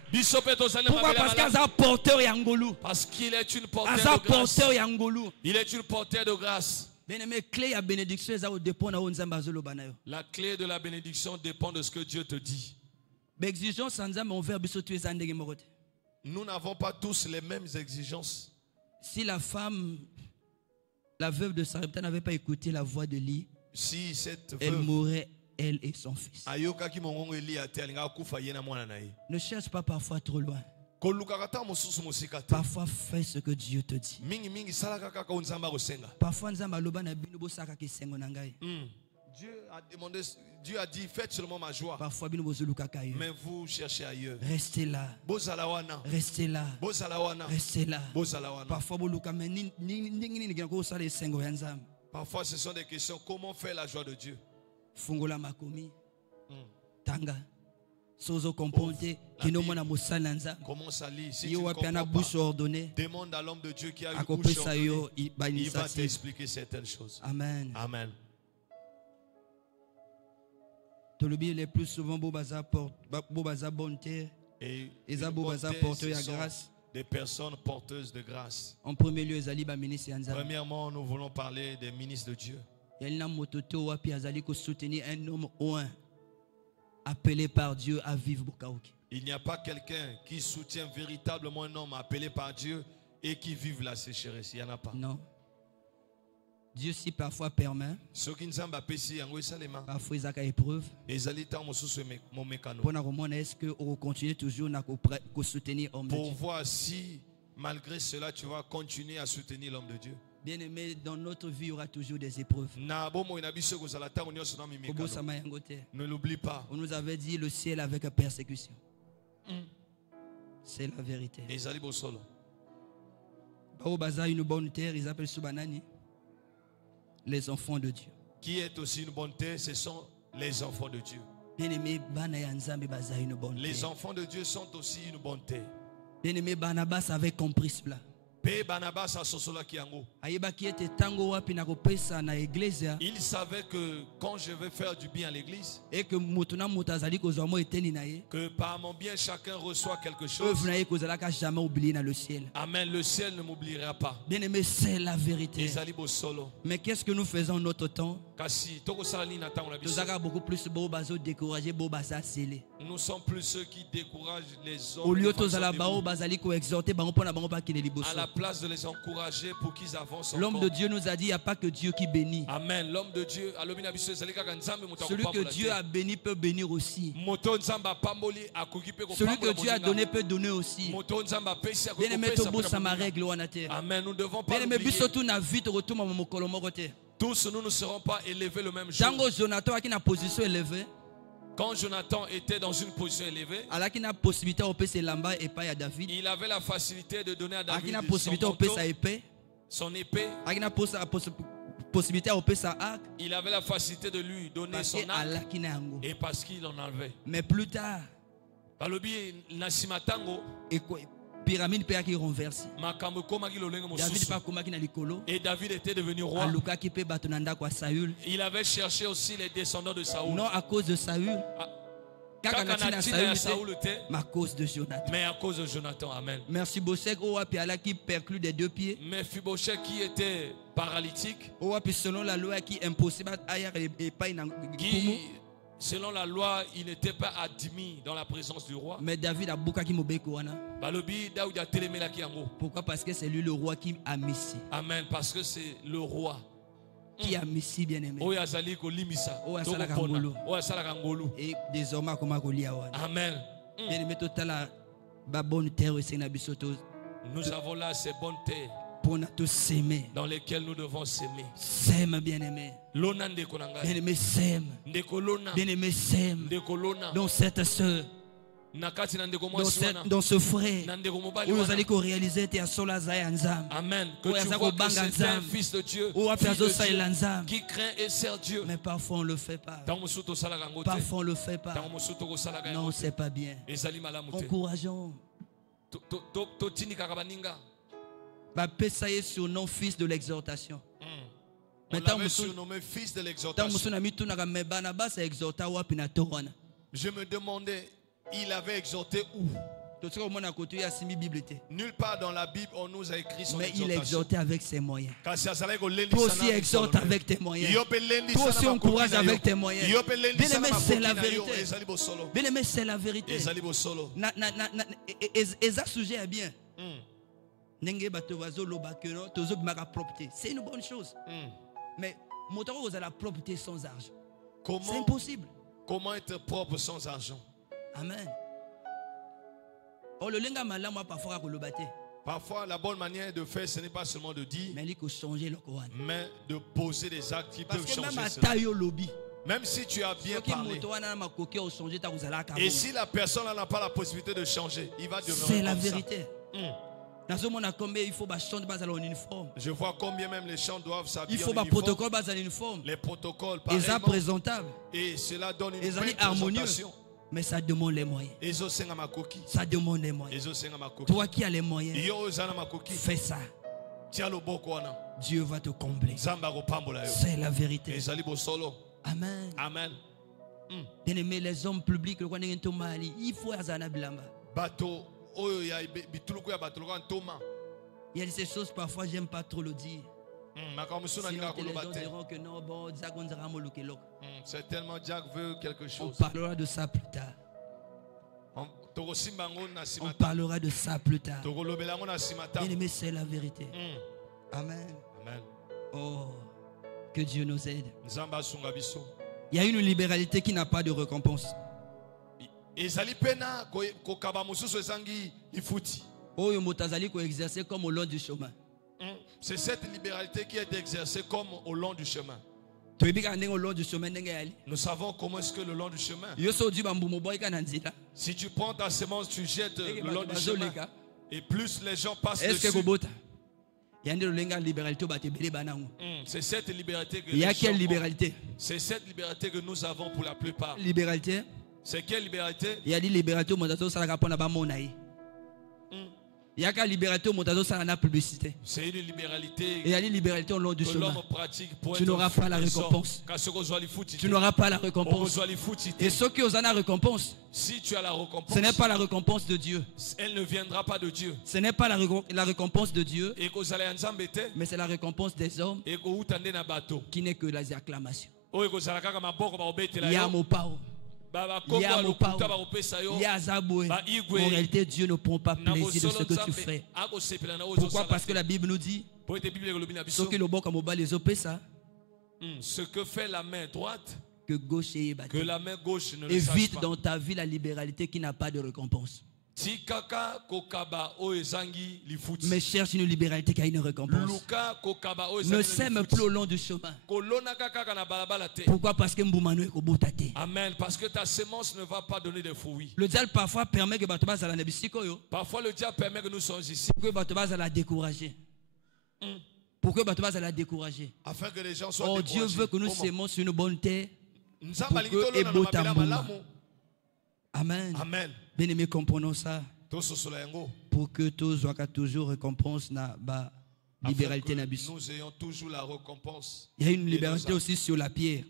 Pourquoi? Parce qu'il est un porteur Yangolou. Parce qu'il est une porteur de grâce. Il est une porteur de grâce. La clé de la bénédiction dépend de ce que Dieu te dit. Nous n'avons pas tous les mêmes exigences. Si la femme, la veuve de Sarepta n'avait pas écouté la voix de Li, si cette elle mourrait, elle et son fils. Ne cherche pas parfois trop loin. Parfois fais ce que Dieu te dit. Parfois Dieu a dit faites seulement ma joie. Parfois mais vous cherchez ailleurs. Restez là. Restez là. Restez là. Parfois ce sont des questions. Comment faire la joie de Dieu? Fungola makomi. Tanga. Sozo componte. Comment ça lit? Si tu ne comprends pas, demande à l'homme de Dieu qui a une bouche ordonnée. Il va t'expliquer certaines choses. Amen. Amen. Les plus souvent bonté et grâce. Des personnes porteuses de grâce. En premier lieu, premièrement, nous voulons parler des ministres de Dieu. Soutenir un homme ou un appelé par Dieu à vivre. Il n'y a pas quelqu'un qui soutient véritablement un homme appelé par Dieu et qui vive la sécheresse. Il n'y en a pas. Non. Dieu si parfois permet. Parfois il y a épreuve. Est-ce que on continue toujours à soutenir l'homme de Dieu? Pour voir si malgré cela tu vas continuer à soutenir l'homme de Dieu. Bien aimé, dans notre vie il y aura toujours des épreuves. Ne l'oublie pas. On nous avait dit le ciel avec persécution. C'est la vérité. Une bonne terre, ils appellent Subanani. Les enfants de Dieu. Qui est aussi une bonne terre, ce sont les enfants de Dieu. Bien-aimé, les enfants de Dieu sont aussi une bonne terre. Bien-aimé, Barnabas avait compris cela. Il savait que quand je vais faire du bien à l'église, que par mon bien chacun reçoit quelque chose. Amen. Le ciel ne m'oubliera pas. Bien-aimé, c'est la vérité. Mais qu'est-ce que nous faisons en notre temps? Nous avons beaucoup plus de décourager, nous sommes plus ceux qui découragent les hommes. Au lieu de à la place de les encourager pour qu'ils avancent. L'homme de Dieu nous a dit, il n'y a pas que Dieu qui bénit. Amen. L'homme de Dieu, celui que Dieu a béni peut bénir aussi. Celui que Dieu a donné peut donner aussi. Bien-aimé, amen. Nous devons pas oublier. Tous nous ne serons pas élevés le même jour. Quand Jonathan était dans une position élevée, il avait la facilité de donner à David son épée. Il avait la facilité de lui donner son arc. Et parce qu'il en avait. Mais plus tard, pyramide peut être renversée. Et David était devenu roi. Il avait cherché aussi les descendants de Saoul. Non à cause de Saül. Mais à cause de Jonathan. Mais à cause de Jonathan. Amen. Merci Boshek qui perclue des deux pieds. Mais Fiboshek qui était paralytique. Selon la loi qui est impossible selon la loi, il n'était pas admis dans la présence du roi. Mais David a beaucoup qui pourquoi? Parce que c'est lui le roi qui a missi. Amen. Parce que c'est le roi qui a missi, bien aimé. Et désormais, comment amen. Bien aimé, total la bonne terre aussi. Nous avons là ces bonnes terres dans lesquelles nous devons s'aimer. Sème, bien aimé. Bien aimé, sème. Bien aimé, sème. Dans cette soeur, dans ce frère, où vous allez réaliser tes amen. Que tu vois que c'est un fils de Dieu, qui craint et sert Dieu. Mais parfois on ne le fait pas. Parfois on ne le fait pas. Non, c'est pas bien. Encourageons. Pessaye surnom fils de l'exhortation. On l'avait surnommé fils de l'exhortation. Je me demandais, il avait exhorté où? Nulle part dans la Bible on nous a écrit son exhortation. Mais il exhortait avec ses moyens. Toi aussi exhorte avec tes moyens. Toi aussi encourage avec tes moyens. Bien-aimé, c'est la vérité. Bien-aimé, c'est la vérité. Eza sujet est bien. C'est une bonne chose. Mais vous avez la propreté sans argent. C'est impossible. Comment être propre sans argent? Amen. Parfois, la bonne manière de faire, ce n'est pas seulement de dire, mais de poser des actes qui peuvent changer cela. Même si tu as bien parlé. Et si la personne n'a pas la possibilité de changer, il va demeurer. C'est la vérité. Je vois combien même les chants doivent s'habiller. Il faut un protocole basé sur l'uniforme. Les protocoles présentables. Et cela donne une belle présentation. Mais ça demande les moyens. Ça demande les moyens. Toi qui as les moyens, fais ça. Dieu va te combler. C'est la vérité. Amen. Amen. Bien aimé, les hommes publics, il faut azana bilamba. Il y a ces choses parfois j'aime pas trop le dire. Sinon, les gens diront que non, bon, certainement Jack veut quelque chose. On parlera de ça plus tard. On parlera de ça plus tard. Bien aimé, c'est la vérité. Amen. Amen. Oh, que Dieu nous aide. Il y a une libéralité qui n'a pas de récompense. Oh, motazali ko exercer comme au long du chemin. C'est cette libéralité qui est exercée comme au long du chemin. Nous savons comment est-ce que le long du chemin. Si tu prends ta semence, tu jettes le long du chemin. Et plus les gens passent dessus. C'est cette liberté que il y a quelle libéralité? C'est cette liberté que nous avons pour la plupart. Liberté? C'est quelle liberté? Il y a des libertés au monde. Il y a qu'à libéralité au montage, ça n'a publicité. C'est une libéralité. Et il y a une libéralité au long du chemin. Tu n'auras pas la récompense. Tu n'auras pas la récompense. Et ceux qui ont la récompense, si tu as la récompense, ce n'est pas la récompense de Dieu. Elle ne viendra pas de Dieu. Ce n'est pas la récompense de Dieu. Mais c'est la récompense des hommes qui n'est que les acclamations. Il y a mon pao. Il y a mon pao. Il y a Zaboué. En réalité, Dieu ne prend pas plaisir de ce que tu fais. Pourquoi? Parce que la Bible nous dit ce que fait la main droite, que gauche est que la main gauche ne le sache pas. Évite dans ta vie la libéralité qui n'a pas de récompense. Mais cherche une libéralité qui a une récompense. Ne sème plus au long du chemin. Pourquoi? Parce que Amen. Parce que ta semence ne va pas donner de fruits. Le diable parfois permet que parfois le diable permet que nous soyons ici. Pourquoi la décourager? Pourquoi la décourager? Afin que les gens soient découragés. Dieu veut que nous sémons sur une bonne terre. Amen. Amen. Bien aimé, comprenons ça. Pour que tous aient toujours récompense na ba libéralité na biso. Nous ayons toujours la récompense. Il y a une libéralité aussi sur la pierre.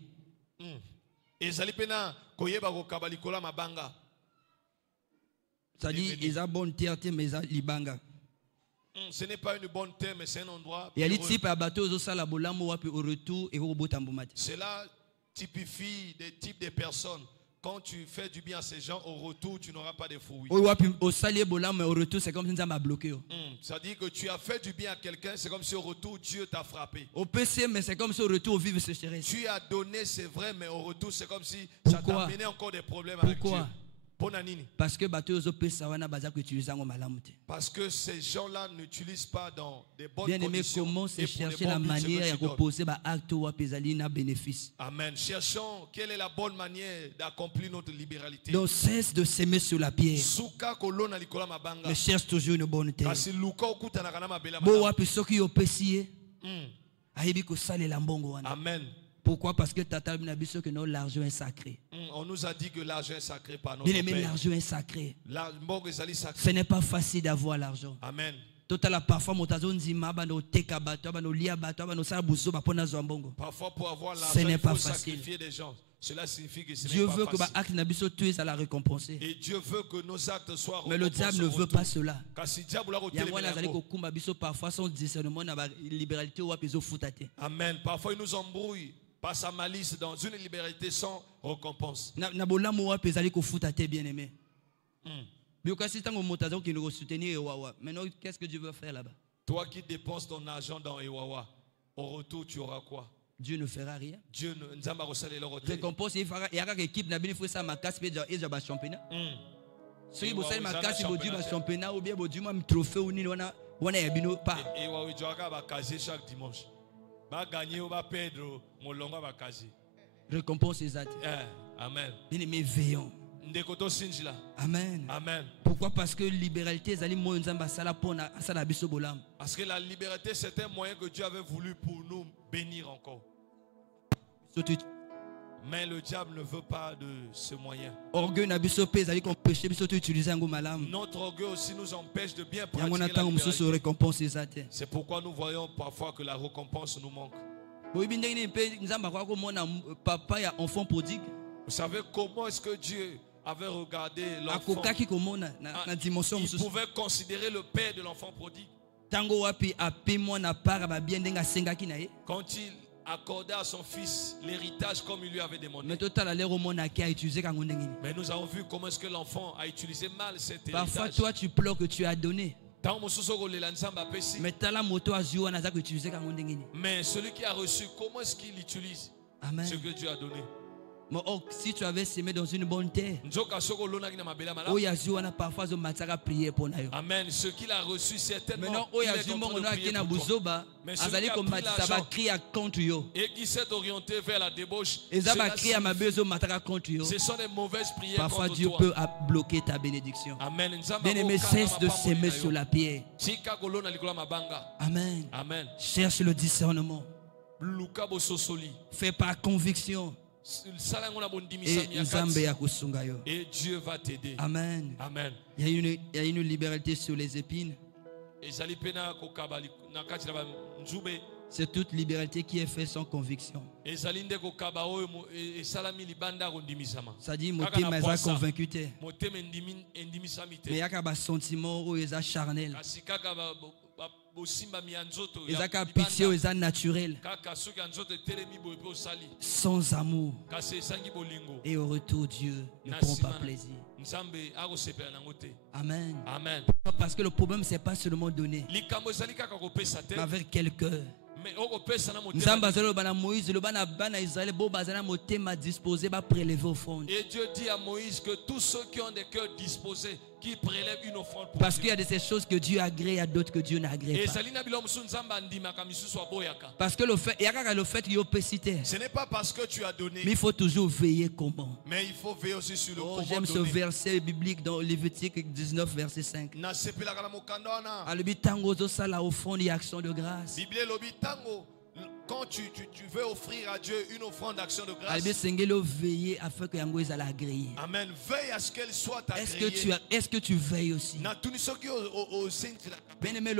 C'est-à-dire ils ont bonne terre mais ils ont libanga. Ce n'est pas une bonne terre mais c'est un endroit. Il y a des types à bateau au sala bolamo wapi au retour et au botambumati. Cela typifie des types de personnes. Quand tu fais du bien à ces gens, au retour, tu n'auras pas de fruits. Au salier bolam, mais au retour, c'est comme si ça m'a bloqué. Ça dit que tu as fait du bien à quelqu'un, c'est comme si au retour, Dieu t'a frappé. Au PC, mais c'est comme si au retour, au vivre sécheresse. Tu as donné, c'est vrai, mais au retour, c'est comme si ça t'a amené encore des problèmes avec Dieu. Parce que ces gens-là n'utilisent pas dans des bonnes bien aimé, conditions. Comment c'est chercher la manière de reposer acte ou bénéfice. Amen. Cherchons quelle est la bonne manière d'accomplir notre libéralité. Donc cesse de s'aimer sur la pierre. Mais cherche toujours une bonne terre. Amen. Pourquoi? Parce que tata Binabiso que l'argent est sacré. On nous a dit que l'argent est sacré par notre Père. L'argent est sacré. Ce n'est pas facile d'avoir l'argent. Amen. Parfois pour avoir l'argent, il faut sacrifier des gens. Cela signifie que ce Dieu n'est veut pas que ça la récompenser. Et Dieu veut que nos actes soient récompensés. Mais le diable ne veut pas cela. Parfois son discernement la libéralité. Amen. Parfois il nous embrouille par sa malice dans une libéralité sans récompense. Bien aimé. Maintenant, qu'est-ce que Dieu veut faire là-bas? Toi qui dépenses ton argent dans Ewawa, au retour tu auras quoi? Dieu ne fera rien. Dieu ne récompense, il y a une équipe qui fait ça, ma casse, et j'ai un championnat. Si vous avez ma casse, vous avez un championnat, ou bien vous avez un trophée, ou bien vous avez un pas. Et vous avez chaque dimanche. Vous gagner ou vous perdre, mon longo va caser. Récompense exacte. Amen. Bien-aimés, veillons. Amen. Amen. Pourquoi? Parce que liberté, parce que la liberté, c'est un moyen que Dieu avait voulu pour nous bénir encore. Mais le diable ne veut pas de ce moyen. Notre orgueil aussi nous empêche de bien pratiquer la liberté. C'est pourquoi nous voyons parfois que la récompense nous manque. Vous savez comment est-ce que Dieu avait regardé l'enfant? Il pouvait considérer le père de l'enfant prodigue. Quand il accordait à son fils l'héritage comme il lui avait demandé. Mais nous avons vu comment est-ce que l'enfant a utilisé mal cet héritage. Parfois toi tu pleures que tu as donné. Mais celui qui a reçu, comment est-ce qu'il utilise ce que Dieu a donné? Si tu avais semé dans une bonne terre, Amen. Ce qu'il a reçu certainement, mais ça va crier contre eux. Et qui s'est orienté vers la débauche, ce sont des mauvaises prières. Parfois Dieu peut bloquer ta bénédiction. Amen. Bien-aimé, cesse de s'aimer sur la pierre. Amen. Amen. Cherche le discernement. Fais par conviction. Et Dieu va t'aider. Amen. Amen. Il y a une libéralité sur les épines. C'est toute liberté qui est faite sans conviction. Ça dit motema eza convaincu te. Mais il y a un sentiment où ils sont charnel. Ils ont pitié, ils sont naturels. Sans amour. Et au retour, Dieu ne prend pas plaisir. Amen. Amen. Parce que le problème, ce n'est pas seulement donner, mais avec quel cœur. Et Dieu dit à Moïse que tous ceux qui ont des cœurs disposés, qui prélèvent une offrande pour parce qu'il y a de ces choses que Dieu agrée, il y a d'autres que Dieu n'agrée pas. Parce que le fait qu'il y a ce n'est pas parce que tu as donné, mais il faut toujours veiller comment. Mais il faut veiller aussi sur le comment. J'aime ce verset biblique dans Lévitique 19 verset 5. Action de grâce. Quand tu veux offrir à Dieu une offrande d'action de grâce, amen, veille à ce qu'elle soit agréée. Est-ce que tu veilles aussi? Bien aimé,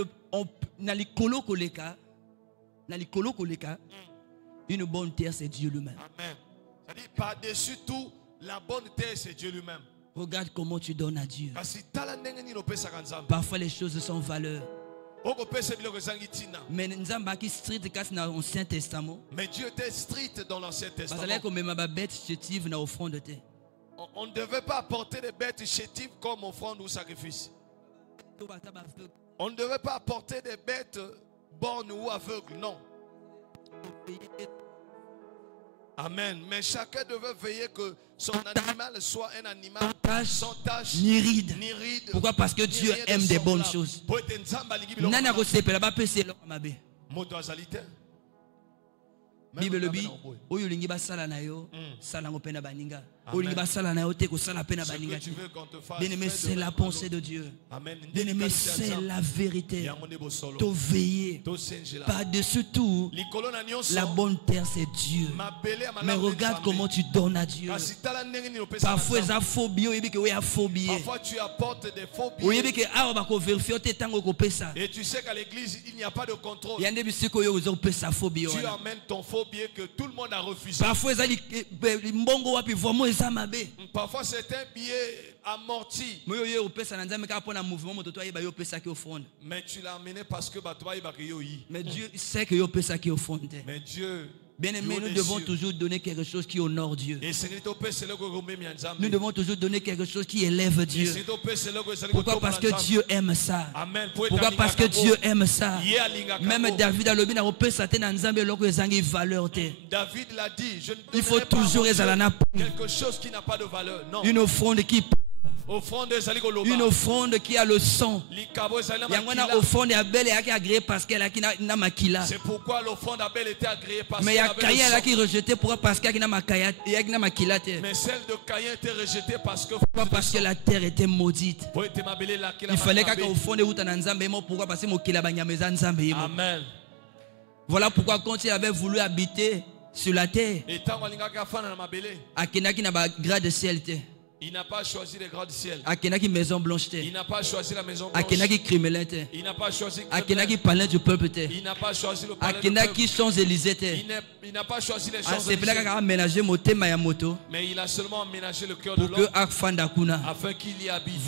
une bonne terre, c'est Dieu lui-même. Amen. C'est-à-dire, par-dessus tout, la bonne terre, c'est Dieu lui-même. Regarde comment tu donnes à Dieu. Parfois les choses sont valeur. Mais Dieu était strict dans l'Ancien Testament. On ne devait pas apporter des bêtes chétives comme offrande ou sacrifice. On ne devait pas apporter des bêtes bornes ou aveugles, non. Amen. Mais chacun devait veiller que son animal soit un animal sans tache ni ride. Pourquoi? Parce que Dieu aime des bonnes choses. Bible le dit, oyo lingi basala na yo, sala ngo pena baninga. Oyo lingi basala na yo te ko sala pena baninga. Bien-aimé, c'est la pensée de Dieu. Bien-aimé, c'est la vérité. Te veiller. Par-dessus tout, la bonne terre c'est Dieu. Mais regarde comment tu donnes à Dieu. Parfois il y a phobie, parfois tu apportes des phobies. Et tu sais qu'à l'église il n'y a pas de contrôle. Tu amènes ton phobie que tout le monde a refusé. Parfois c'est un billet amorti. Mais tu l'as amené parce que mais Dieu sait que yo pesa qui offrande. Mais Dieu, bien aimé, nous devons toujours donner quelque chose qui honore Dieu. Nous devons toujours donner quelque chose qui élève Dieu. Pourquoi? Parce que Dieu aime ça. Pourquoi? Parce que Dieu aime ça. Même David a le bien valeur. David l'a dit, il faut toujours quelque chose qui n'a pas de valeur. Non. Une offrande qui une offrande qui a le sang. C'est pourquoi l'offrande d'Abel était agréée parce mais il y a Caïn qui est rejeté parce qu'il a mais celle de Caïn était rejetée parce que la terre était maudite. Il fallait Amen. Voilà pourquoi quand il avait voulu habiter sur la terre, il n'a pas choisi les grades du ciel. Maison blanche. Il n'a pas choisi la maison blanche. Il n'a pas choisi palais du peuple. Il n'a pas choisi le palais du peuple. Champs-Élysées. Il n'a pas choisi les Champs-Élysées. Mais il a seulement aménagé le cœur de l'homme afin qu'il y habite.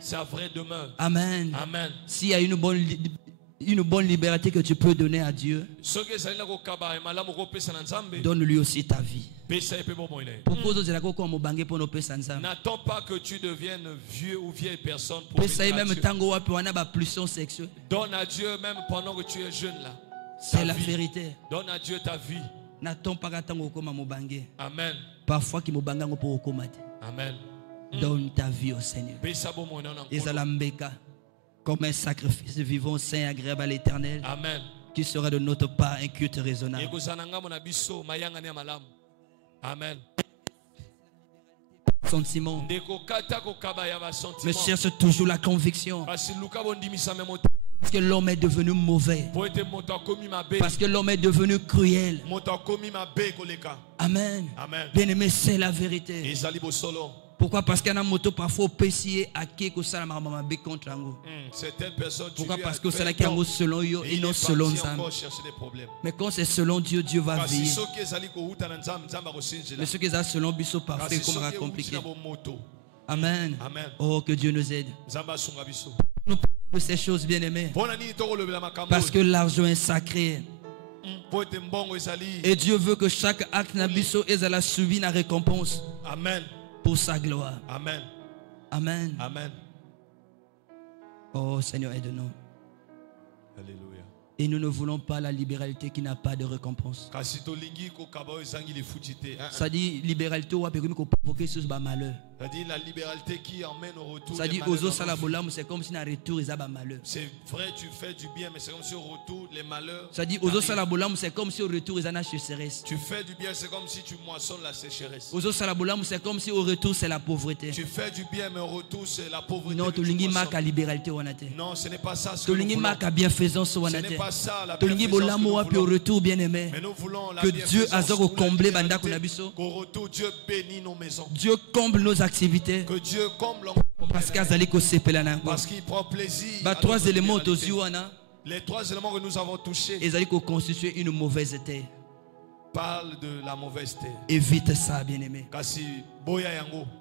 Sa vraie demeure. Amen. Amen. S'il y a une bonne liberté que tu peux donner à Dieu, donne-lui aussi ta vie. N'attends pas que tu deviennes vieux ou vieille personne pour donne à Dieu même pendant que tu es jeune là. C'est la vérité. Donne à Dieu ta vie. N'attends pas Amen. Parfois Amen. Donne ta vie au Seigneur. Comme un sacrifice vivant, saint, agréable à l'Éternel. Amen. Qui sera de notre part un culte raisonnable. Amen. Sentiment. Mais cherche toujours la conviction. Parce que l'homme est devenu mauvais. Parce que l'homme est devenu cruel. Amen. Amen. Bien aimé, c'est la vérité. Pourquoi? Parce qu'il y a une moto parfois pessier à qui que ça m'a contre un goût. Certaines personnes. Pourquoi? Parce que c'est là qu'il y a selon eux et non selon ça. Mais quand c'est selon Dieu, Dieu va veiller. Mais ceux qui sont selon Bissot parfait, comme ça compliqué. Amen. Amen. Oh, que Dieu nous aide. Nous parlons de ces choses bien aimées. Parce que l'argent est sacré. Et Dieu veut que chaque acte n'abisso ait la subi la récompense. Amen. Pour sa gloire. Amen. Amen. Amen. Oh Seigneur, aide-nous. Alléluia. Et nous ne voulons pas la libéralité qui n'a pas de récompense. Ça dit libéralité ou provoquer ce malheur. Ça dit la libéralité qui emmène au retour. Ça dit aux salabolam, c'est comme si dans retour ils avaient malheur. C'est vrai, tu fais du bien, mais c'est comme si au retour les malheurs. Ça dit aux salabolam, c'est comme si au retour ils avaient la sécheresse. Tu fais du bien, c'est comme si tu moissonnes la sécheresse. Aux salabolam, c'est comme si au retour c'est la pauvreté. Tu fais du bien, mais au retour c'est la pauvreté. Non, tu lingi marque à libéralité ou non, ce n'est pas ça. Tu lingi marque à bienfaisance ou ce n'est pas ça la bienfaisance. Puis au retour bien aimé. Mais nous voulons la que Dieu a comblé banda kunabiso. Qu'au retour Dieu bénit nos maisons. Dieu comble nos activités. Que Dieu comble. Parce qu'il prend plaisir. Les trois éléments que nous avons touchés. Ils allaient constituer une mauvaise terre. Parle de la mauvaise terre. Évite ça, bien-aimé.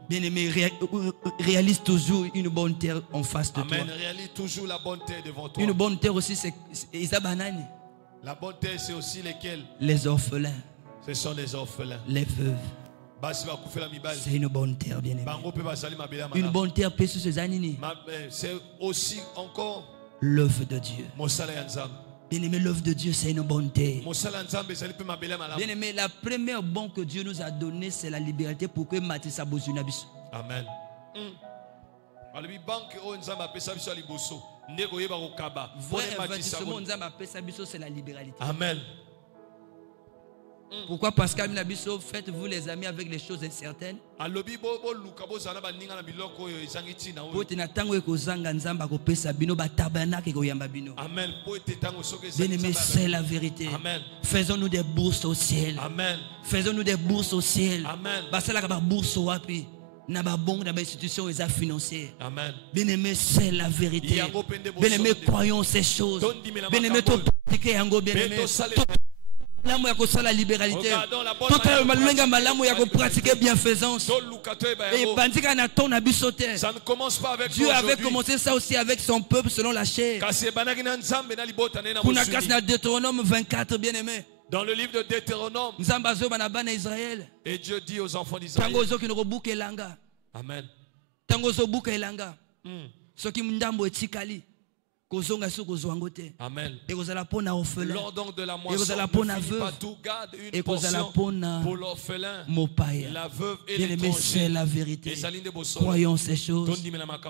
Bien-aimé, réalise toujours une bonne terre en face de toi. Amen. Réalise toujours la bonne terre devant toi. Une bonne terre aussi, c'est la bonne terre, c'est aussi lesquels? Les orphelins. Ce sont les orphelins. Les veuves. C'est une bonne terre, bien-aimé. Une bonne terre, c'est aussi encore l'œuvre de Dieu. Bien-aimé, l'œuvre de Dieu, c'est une bonne terre. Bien-aimé, la première bonne que Dieu nous a donnée, c'est la liberté pour que Matissa Bozunabiso. Amen. C'est la libéralité. Amen. Pourquoi? Parce qu'Aminabiso, faites-vous les amis avec les choses incertaines. Bien-aimé, c'est la vérité. Amen. Faisons-nous des bourses au ciel. Amen. Faisons-nous des bourses au ciel. Amen. Amen. Bien-aimé, c'est la vérité. Bien-aimé, croyons ces choses. Bien-aimé, bien-aimé. La libéralité. Pratiquer bienfaisance. Ça ne commence pas avec Dieu avait commencé ça aussi avec son peuple selon la chair. Deutéronome 24, bien aimé. Dans le livre de Deutéronome, et Dieu dit aux enfants d'Israël. Amen. Amen. Lors donc de la moisson, ne finis pas tout, garde une portion pour l'orphelin, la veuve et l'étranger. La vérité. Croyons ces choses.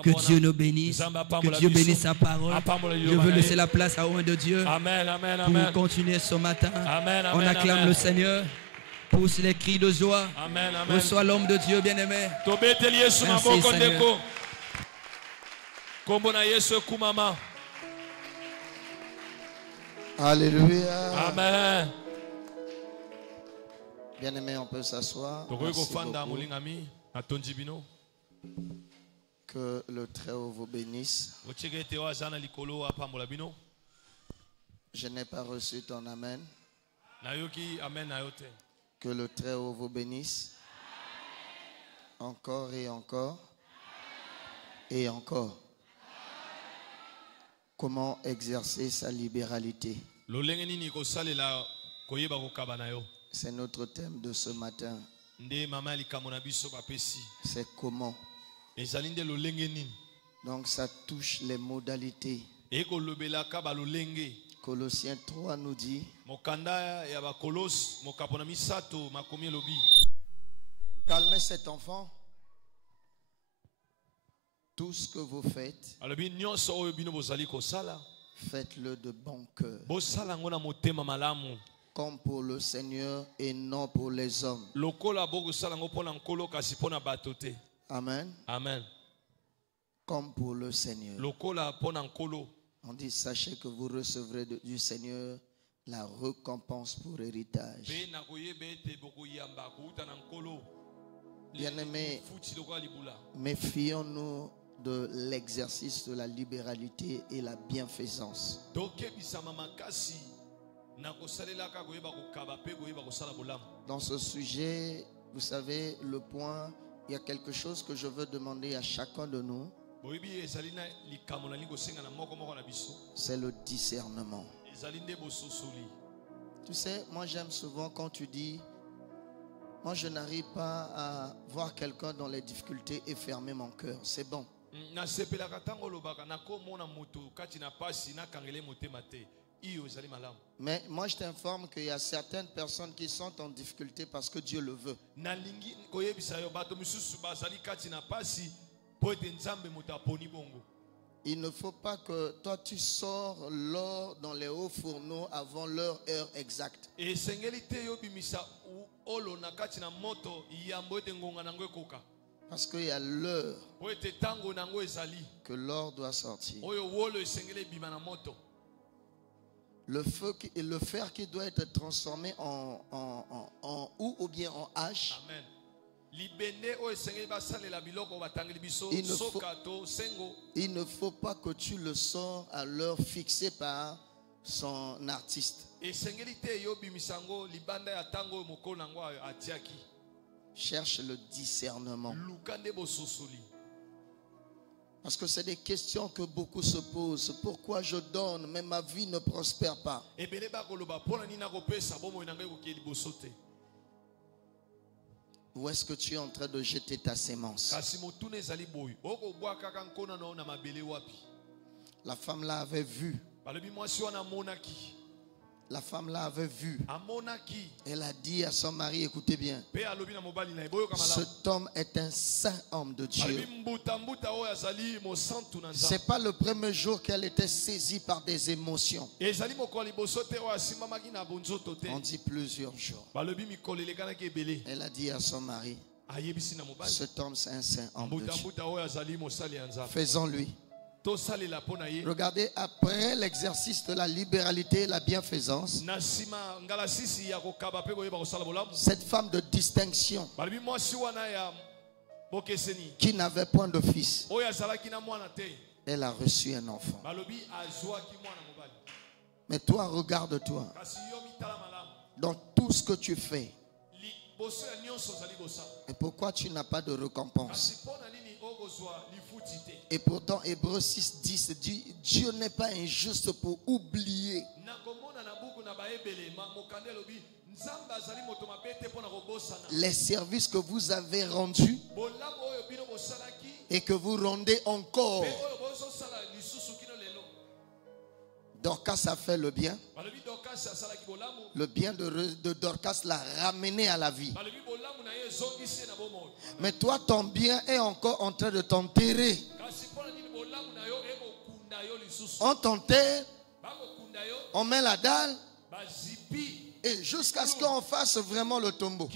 Que Dieu nous bénisse. Que Dieu bénisse sa parole. Je veux laisser la place à un de Dieu. Amen, amen, amen. Pour continuer ce matin. Amen, on acclame amen. Le Seigneur. Pousse les cris de joie. Amen, amen. Reçois l'homme de Dieu bien-aimé. Merci Seigneur. Alléluia. Amen. Bien-aimé, on peut s'asseoir. Que le Très-Haut vous bénisse. Je n'ai pas reçu ton amen. Que le Très-Haut vous bénisse. Encore et encore. Et encore. Comment exercer sa libéralité? C'est notre thème de ce matin. C'est comment. Donc ça touche les modalités. Colossiens 3 nous dit calmez cet enfant. Tout ce que vous faites, faites-le de bon cœur, comme pour le Seigneur et non pour les hommes. Amen. Amen. Comme pour le Seigneur. On dit, sachez que vous recevrez du Seigneur la récompense pour héritage. Bien-aimés, méfions-nous de l'exercice de la libéralité et la bienfaisance. Dans ce sujet, vous savez, le point, il y a quelque chose que je veux demander à chacun de nous. C'est le discernement. Tu sais, moi j'aime souvent quand tu dis, moi je n'arrive pas à voir quelqu'un dans les difficultés et fermer mon cœur. C'est bon. Mais moi je t'informe qu'il y a certaines personnes qui sont en difficulté parce que Dieu le veut. Il ne faut pas que toi tu sors l'or dans les hauts fourneaux avant leur heure exacte. Parce qu'il y a l'heure que l'or doit sortir. Le fer qui doit être transformé en ou bien en hache. Amen. Il ne faut pas que tu le sors à l'heure fixée par son artiste. Cherche le discernement. Parce que c'est des questions que beaucoup se posent. Pourquoi je donne mais ma vie ne prospère pas? Où est-ce que tu es en train de jeter ta sémence? La femme là avait vu. La femme là avait vu. Elle a dit à son mari, écoutez bien, cet homme est un saint homme de Dieu. Ce n'est pas le premier jour qu'elle était saisie par des émotions. On dit plusieurs jours. Elle a dit à son mari, cet homme c'est un saint homme de Dieu. Faisons-lui. Regardez, après l'exercice de la libéralité et la bienfaisance, cette femme de distinction qui n'avait point de fils, elle a reçu un enfant. Mais toi, regarde-toi. Dans tout ce que tu fais, et pourquoi tu n'as pas de récompense? Et pourtant, Hébreux 6:10 dit, Dieu n'est pas injuste pour oublier les services que vous avez rendus et que vous rendez encore. Dorcas a fait le bien. Le bien de Dorcas l'a ramené à la vie. Mais toi, ton bien est encore en train de t'enterrer. On t'enterre, on met la dalle, et jusqu'à ce qu'on fasse vraiment le tombeau.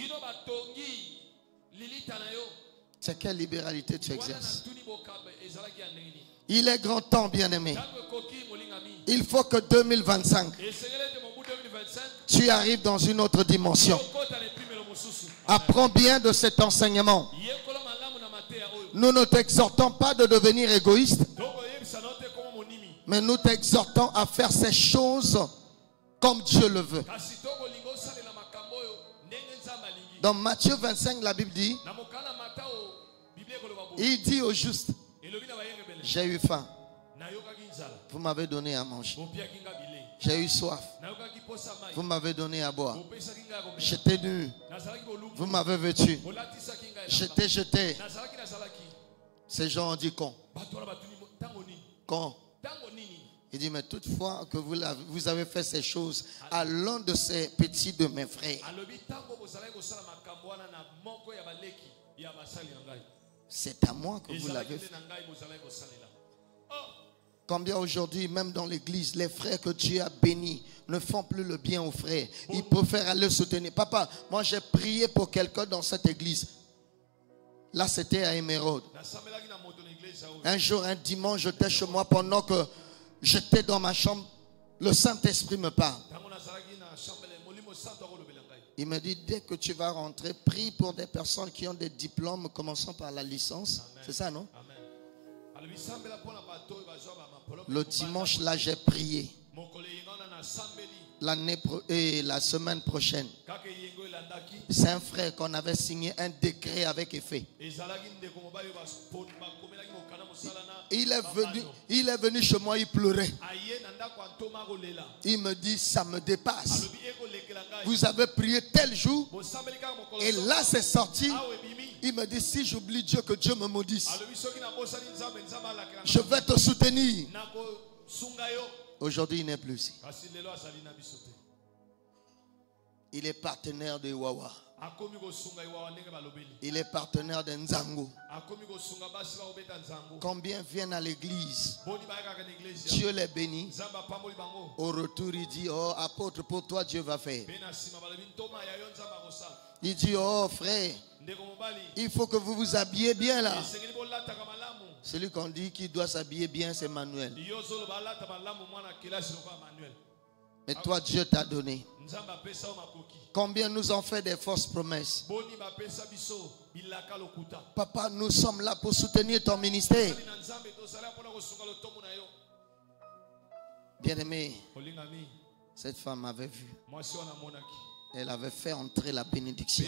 C'est quelle libéralité tu exerces? Il est grand temps, bien-aimé. Il faut que 2025, tu arrives dans une autre dimension. Apprends bien de cet enseignement. Nous ne t'exhortons pas de devenir égoïste, mais nous t'exhortons à faire ces choses comme Dieu le veut. Dans Matthieu 25, la Bible dit, il dit au juste, j'ai eu faim, vous m'avez donné à manger. J'ai eu soif, vous m'avez donné à boire. J'étais nu, vous m'avez vêtu. J'étais jeté. Ces gens ont dit con. Con. Il dit, mais toutefois que vous avez fait ces choses à l'un de ces petits de mes frères, c'est à moi que vous l'avez fait. Combien aujourd'hui, même dans l'église, les frères que Dieu a bénis ne font plus le bien aux frères. Ils préfèrent aller soutenir. Papa, moi j'ai prié pour quelqu'un dans cette église. Là, c'était à Émeraude. Un jour, un dimanche, j'étais chez moi pendant que j'étais dans ma chambre. Le Saint-Esprit me parle. Il me dit, dès que tu vas rentrer, prie pour des personnes qui ont des diplômes, commençant par la licence. C'est ça, non? Le dimanche, là, j'ai prié. La semaine prochaine, c'est un frère qu'on avait signé un décret avec effet. Il est venu chez moi, il pleurait. Il me dit, ça me dépasse. Vous avez prié tel jour et là c'est sorti. Il me dit, si j'oublie Dieu, que Dieu me maudisse. Je vais te soutenir. Aujourd'hui, il n'est plus ici. Il est partenaire de Wawa. Il est partenaire de Nzango. Combien viennent à l'église? Dieu les bénit. Au retour, il dit, oh apôtre, pour toi Dieu va faire. Il dit, oh frère, il faut que vous vous habillez bien là. Celui qu'on dit qui doit s'habiller bien, c'est Manuel. Mais toi, Dieu t'a donné. Combien nous ont fait des fausses promesses? Papa, nous sommes là pour soutenir ton ministère. Bien-aimé, cette femme avait vu. Elle avait fait entrer la bénédiction.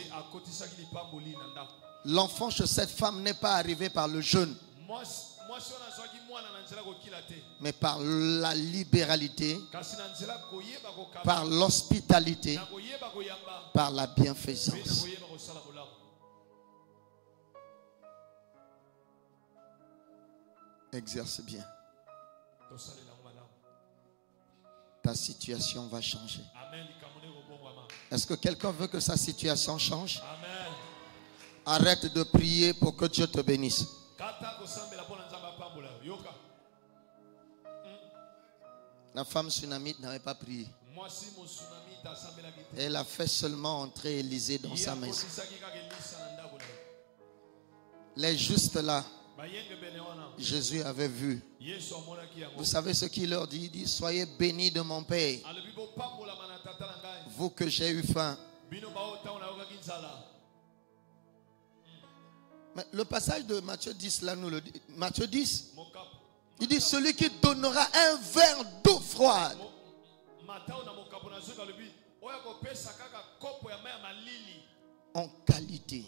L'enfant chez cette femme n'est pas arrivé par le jeûne, mais par la libéralité, par l'hospitalité, par la bienfaisance. Exerce bien. Ta situation va changer. Est-ce que quelqu'un veut que sa situation change? Arrête de prier pour que Dieu te bénisse. La femme sunamite n'avait pas prié. Elle a fait seulement entrer Élisée dans sa maison. Les justes là, Jésus avait vu. Vous savez ce qu'il leur dit? Il dit, soyez bénis de mon Père, vous que j'ai eu faim. Mais le passage de Matthieu 10 là nous le dit. Matthieu 10, il dit, celui qui donnera un verre d'eau froide en qualité.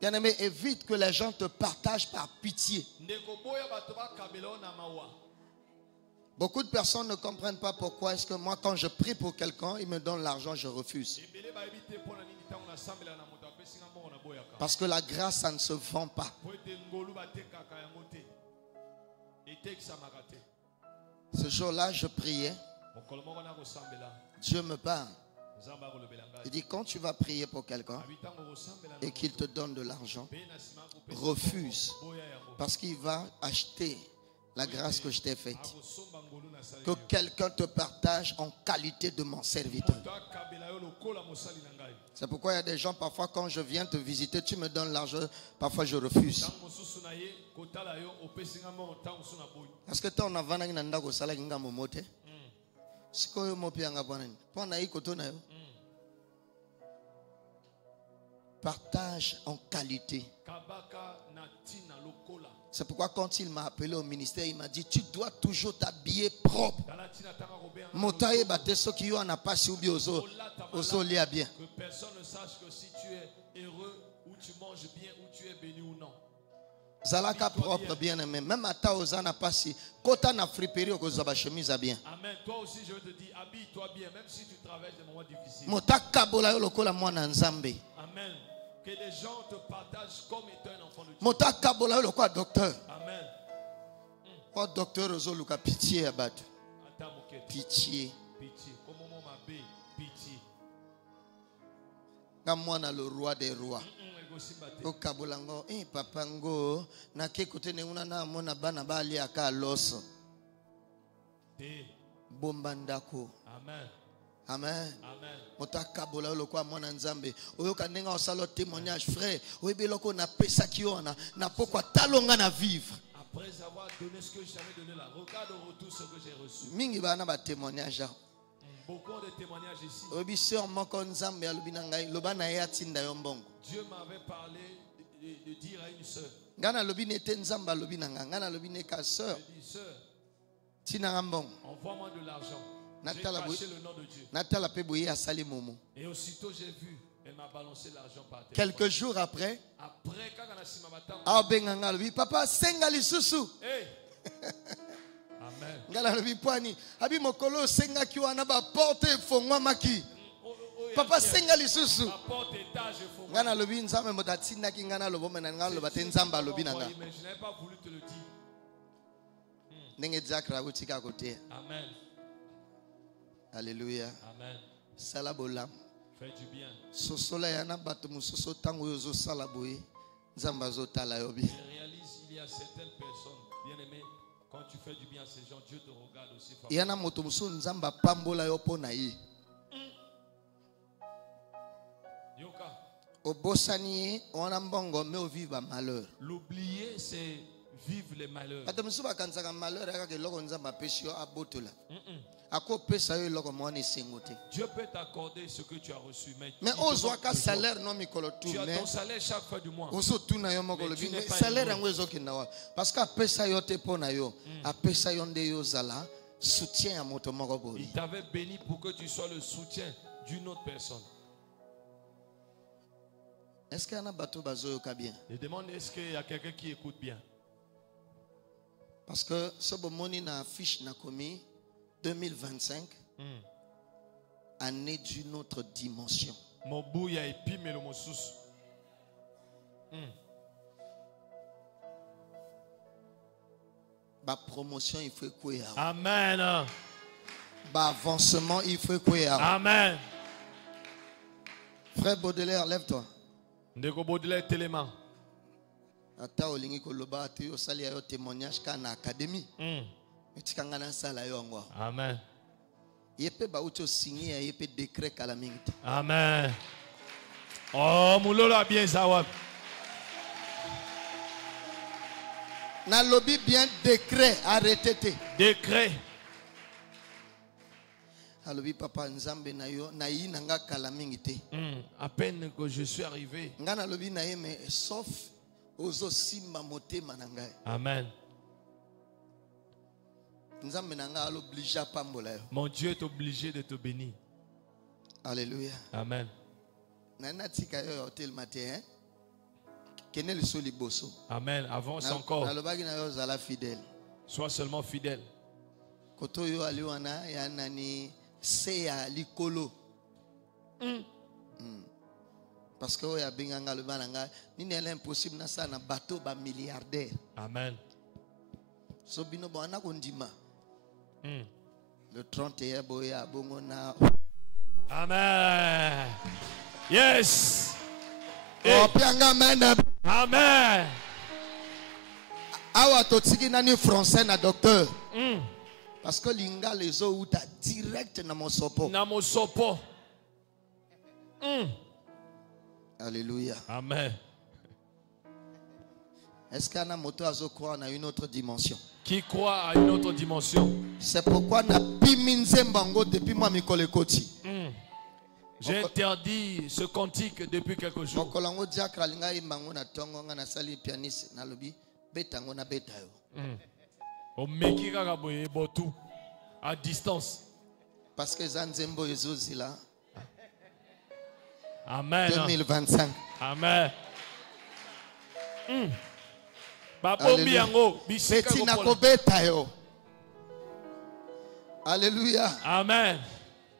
Bien-aimé, évite que les gens te partagent par pitié. Beaucoup de personnes ne comprennent pas pourquoi est-ce que moi, quand je prie pour quelqu'un, il me donne l'argent, je refuse. Parce que la grâce, ça ne se vend pas. Ce jour-là, je priais. Dieu me parle. Il dit, quand tu vas prier pour quelqu'un et qu'il te donne de l'argent, refuse. Parce qu'il va acheter la grâce que je t'ai faite. Que quelqu'un te partage en qualité de mon serviteur. C'est pourquoi il y a des gens, parfois quand je viens te visiter, tu me donnes l'argent, parfois je refuse. Parce que toi, on a vendu un ndago salaire nga momote. Ce que mo pianga bonani. Pona iko to na yo. Partage en qualité. C'est pourquoi quand il m'a appelé au ministère, il m'a dit, tu dois toujours t'habiller propre. Motaye bate ceux qui ont pas si ou bien oso lia bien. Que personne ne sache que si tu es heureux ou tu manges bien ou tu es béni ou non. Zalaka propre bien aimé. Même à Taoza n'a pas si. Kota na friperie au kozaba chemise à bien. Amen. Toi aussi je te dis, habille-toi bien, même si tu traverses des moments difficiles. Motaka bola yo lokola mwana nzambe. Amen. Que les gens te partagent comme étant un enfant de Dieu. Motaka bola yo lokola docteur. Amen. Oh docteur Ozo Luka pitié abatu. Pitié. Pitié. Comme mon m'appelle pitié. Kamwana le roi des rois. O kabolango papa ngo na ke kote ne una na mona bana bali aka loso. Bombandako. Amen. Amen. Amen. Motaka bola lokwa mona nzambe. Oyo kanenga osalo témoignage frère. Oyebi loko na pesa kiona na pokwa talonga na vivre. Après avoir donné ce que j'avais donné là, regarde au retour ce que j'ai reçu. Mingi bana ba témoignage. beaucoup de témoignages ici. Dieu m'avait parlé de dire à une sœur. Je dis, sœur, envoie-moi de l'argent. J'ai caché le nom de Dieu. Et aussitôt j'ai vu, elle m'a balancé l'argent par terre. Quelques jours après, papa, sengali susu. Amen. Papa sengali susu. Ngana lobi nzambe motatinda ki ngana lobo menanga loba tenzamba lobi nanga. Mais je n'avais pas voulu te le dire. Ndenge zakra utika kote. Amen. Alléluia. Amen. Salabolam. Fais du bien. Sosola yana bato musoso tango yozo salaboye. Nzamba zo tala yobi. Je réalise il y a certaines personnes bien-aimées quand tu fais du bien à ces gens, Dieu te regarde aussi. Yana moto muso nzamba pambola yo pona yi. L'oublier, c'est vivre les malheurs. Dieu peut t'accorder ce que tu as reçu. Mais tu as ton salaire chaque fin du mois. Il t'avait béni pour que tu sois le soutien d'une autre personne. Est-ce qu'il y a un bateau bazoyoka bien? Je demande est-ce qu'il y a quelqu'un qui écoute bien? Parce que ce bomoni na affiche na komi 2025 année d'une autre dimension. Mobuya epi melo mosusu. Ba promotion il faut quoi? Amen. Ba avancement il faut quoi? Amen. Frère Baudelaire, lève-toi. Ndeko Baudelaire Téléman. Ata olingi koloba te yo sali yo témoignage kana académie. Etikanga na sala yo ngwa. Amen. Yepe ba ucho signer yepe décret kala mingi. Amen. Oh mulolo a bien zawab. Na lobby bien décret arrêté. Décret. Alobi papa nzambe na yo na yi nanga kala mingi te. À peine que je suis arrivé. Ngana lobi na yeme sauf ozo simba motema nanga. Amen. Nzambe nanga alo obligé pambola yo. Mon Dieu est obligé de te bénir. Alléluia. Amen. Nana tika yo hotel matin. Kenel soli bosso. Amen. Avance encore. Na lobaki na yo zala fidèle. Sois seulement fidèle. Koto yo aliwana ya nani seya likolo. Parce que oya binganga le bananga nini elle impossible na ça na bateau ba milliardaire. Amen. So bino bana kondima. Le 31 boya bongo na. Amen. Yes. Oh pianga amen. Amen. Awa totiki nani français na docteur. Parce que l'inga les eaux outa direct na mon sopo. Na mon sopo. Alléluia. Amen. Est-ce qu'un moto azo croit à une autre dimension? Qui croit à une autre dimension? C'est pourquoi na piminze mbango depuis moi mikole koti. J'ai interdit ce cantique depuis quelques jours. Mokolango diakra linga imbango na tongo nga na sali pianiste na lobi betango na betayo. Omeki kaka boye botu à distance. Parce que Zanzembo ezozila. Amen. 2025. Amen. Babombi yango bisika ko betayo. Alléluia. Amen.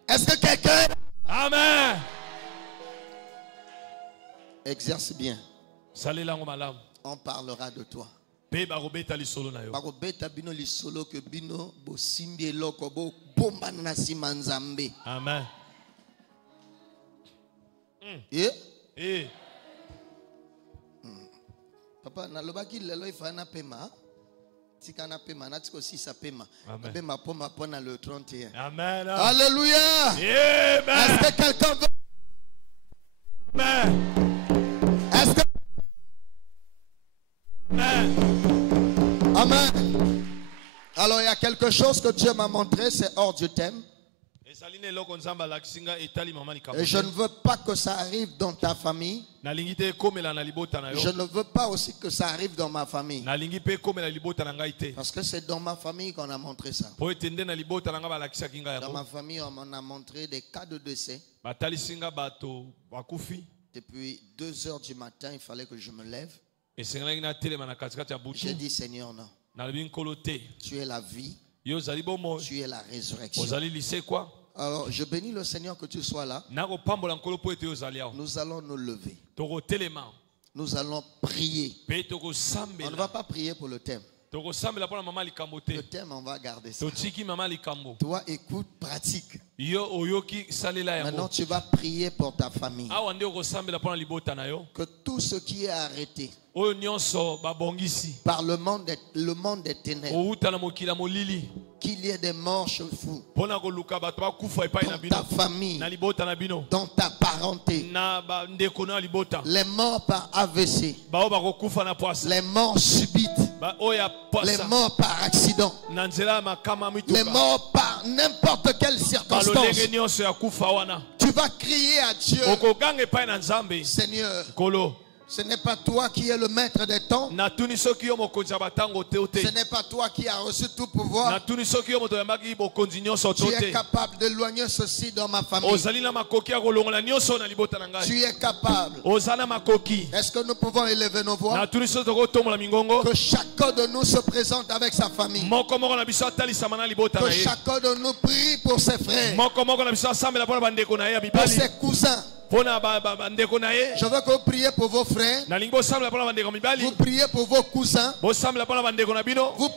Est-ce que quelqu'un? Amen. Exerce bien. Salélango malam. On parlera de toi. Pe barobeta lisolo na yo. Barobeta bino lisolo ke bino bo simbi eloko bo bomba na sima nzambe. Amen. Papa na lobaki lelo ifana pema. Tika na pema na tiko sisa pema. Pema poma pona le 31. Amen. Alléluia. Amen. Est-ce que quelqu'un veut? Amen. Est-ce que Amen. Amen. Alors il y a quelque chose que Dieu m'a montré, c'est hors du thème. Et je ne veux pas que ça arrive dans ta famille. Je ne veux pas aussi que ça arrive dans ma famille. Parce que c'est dans ma famille qu'on a montré ça. Dans ma famille, on m'en a montré des cas de décès. Depuis 2 heures du matin, il fallait que je me lève. J'ai dit, Seigneur, non. Tu es la vie. Tu es la résurrection. Alors, je bénis le Seigneur que tu sois là. Nous allons nous lever. Nous allons prier. On ne va pas prier pour le thème. Le thème, on va garder ça. Toi, écoute, pratique. Maintenant, tu vas prier pour ta famille. Que tout ce qui est arrêté par le monde des ténèbres, qu'il y ait des morts chez vous, dans ta famille, dans ta parenté, les morts par AVC, les morts subites, les morts par accident, les morts par n'importe quelle circonstance. Tu vas crier à Dieu, Seigneur. Ce n'est pas toi qui es le maître des temps. Ce n'est pas toi qui as reçu tout pouvoir. Tu es capable d'éloigner ceci dans ma famille. Tu es capable. Est-ce que nous pouvons élever nos voix? Que chacun de nous se présente avec sa famille. Que chacun de nous prie pour ses frères, pour ses cousins. Je veux que vous priez pour vos frères. Vous priez pour vos cousins. Vous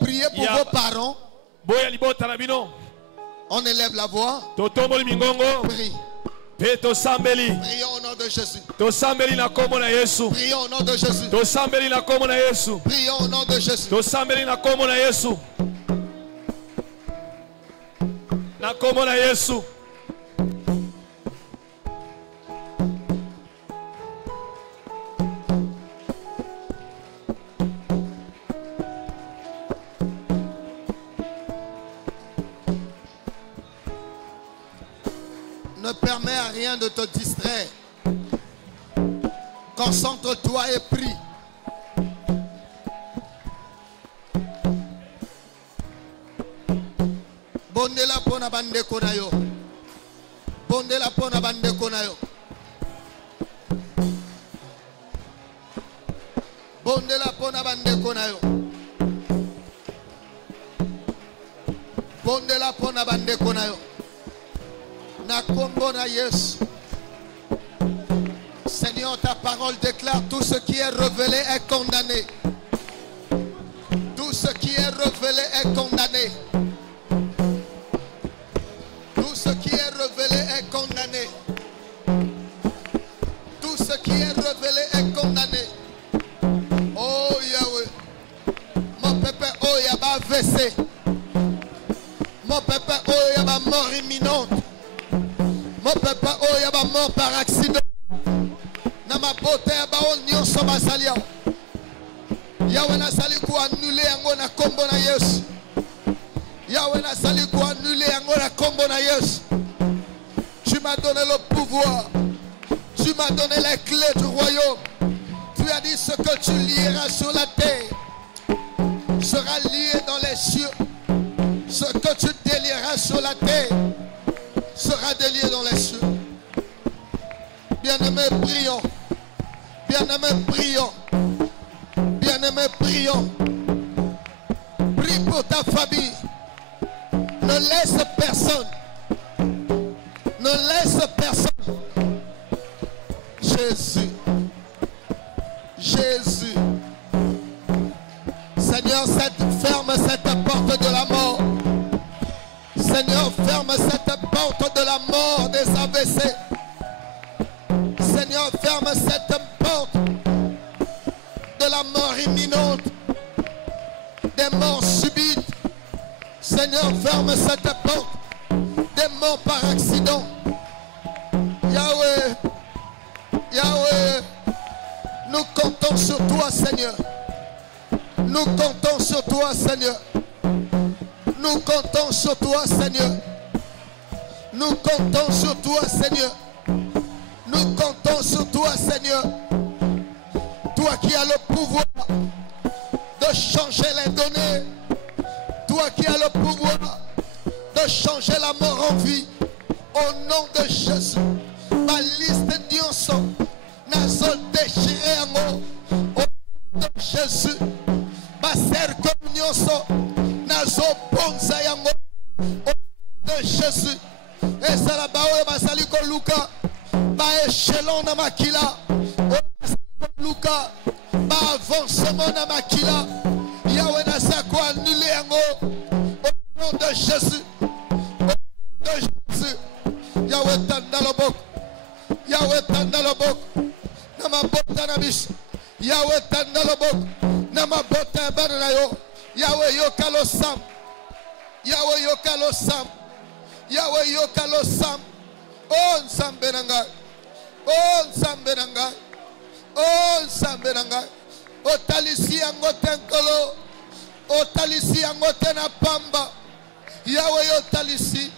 priez pour vos parents. On élève la voix. Prie. Prions au nom de Jésus. Prions au nom de Jésus. Prions au nom de Jésus. Ne permets à rien de te distraire. Concentre-toi et prie. Bondela pona bande konayo. Bondela pona bande konayo. Bondela pona bande konayo. Bondela pona bande konayo. Seigneur, ta parole déclare tout ce qui est révélé est condamné. Tout ce qui est révélé est condamné. Tout ce qui est révélé est condamné. Tout ce qui est révélé est condamné. Oh Yahweh. Mon pépé, oh Yahba AVC. Mon pépé, oh Yahba mort imminente. Mon papa, oh, il y a mort par accident. Nama beauté, ba on nyon soba salia. Yahweh na sali ko annuler yango na kombo na Yesu. Yahweh na sali ko annuler yango na kombo na Yesu. Tu m'as donné le pouvoir. Tu m'as donné les clés du royaume. Tu as dit ce que tu lieras sur la terre sera lié dans les cieux. Ce que tu délieras sur la terre sera délié dans les cieux. Bien-aimés, prions. Bien-aimés, prions. Bien-aimés, prions. Prie pour ta famille. Ne laisse personne. Ne laisse personne. Jésus. Jésus. Seigneur, ferme cette porte de la mort. Seigneur, ferme cette porte de la mort des AVC. Seigneur, ferme cette porte de la mort imminente, des morts subites. Seigneur, ferme cette porte des morts par accident. Yahweh, Yahweh, nous comptons sur toi, Seigneur. Nous comptons sur toi, Seigneur. Nous comptons sur toi, Seigneur. Nous comptons sur toi, Seigneur. Nous comptons sur toi, Seigneur. Toi qui as le pouvoir de changer les données. Toi qui as le pouvoir de changer la mort en vie. Au nom de Jésus. Ma liste d'yonso. Nazo déchiré en haut. Au nom de Jésus. Ma cercle nyonso. Nazo bonza yango. Au nom de Jésus. Et ça la baoye basali ko luka. Ba échelon na makila. Luka. Ba avancement na makila. Yahweh na sako annulé yango. Au nom de Jésus. Au nom de Jésus. Yahweh tandalobok. Yahweh tandalobok. Nama bota na bis. Yahweh tandalobok. Nama bota banana yo. Yahweh yokalo sam. Yahweh yokalo sam. Yahweh yokalo sam. Oh nsambe nanga. Oh nsambe nanga. Oh nsambe nanga. O talisi yango tenkolo. O talisi yango tena pamba. Yahweh yo talisi.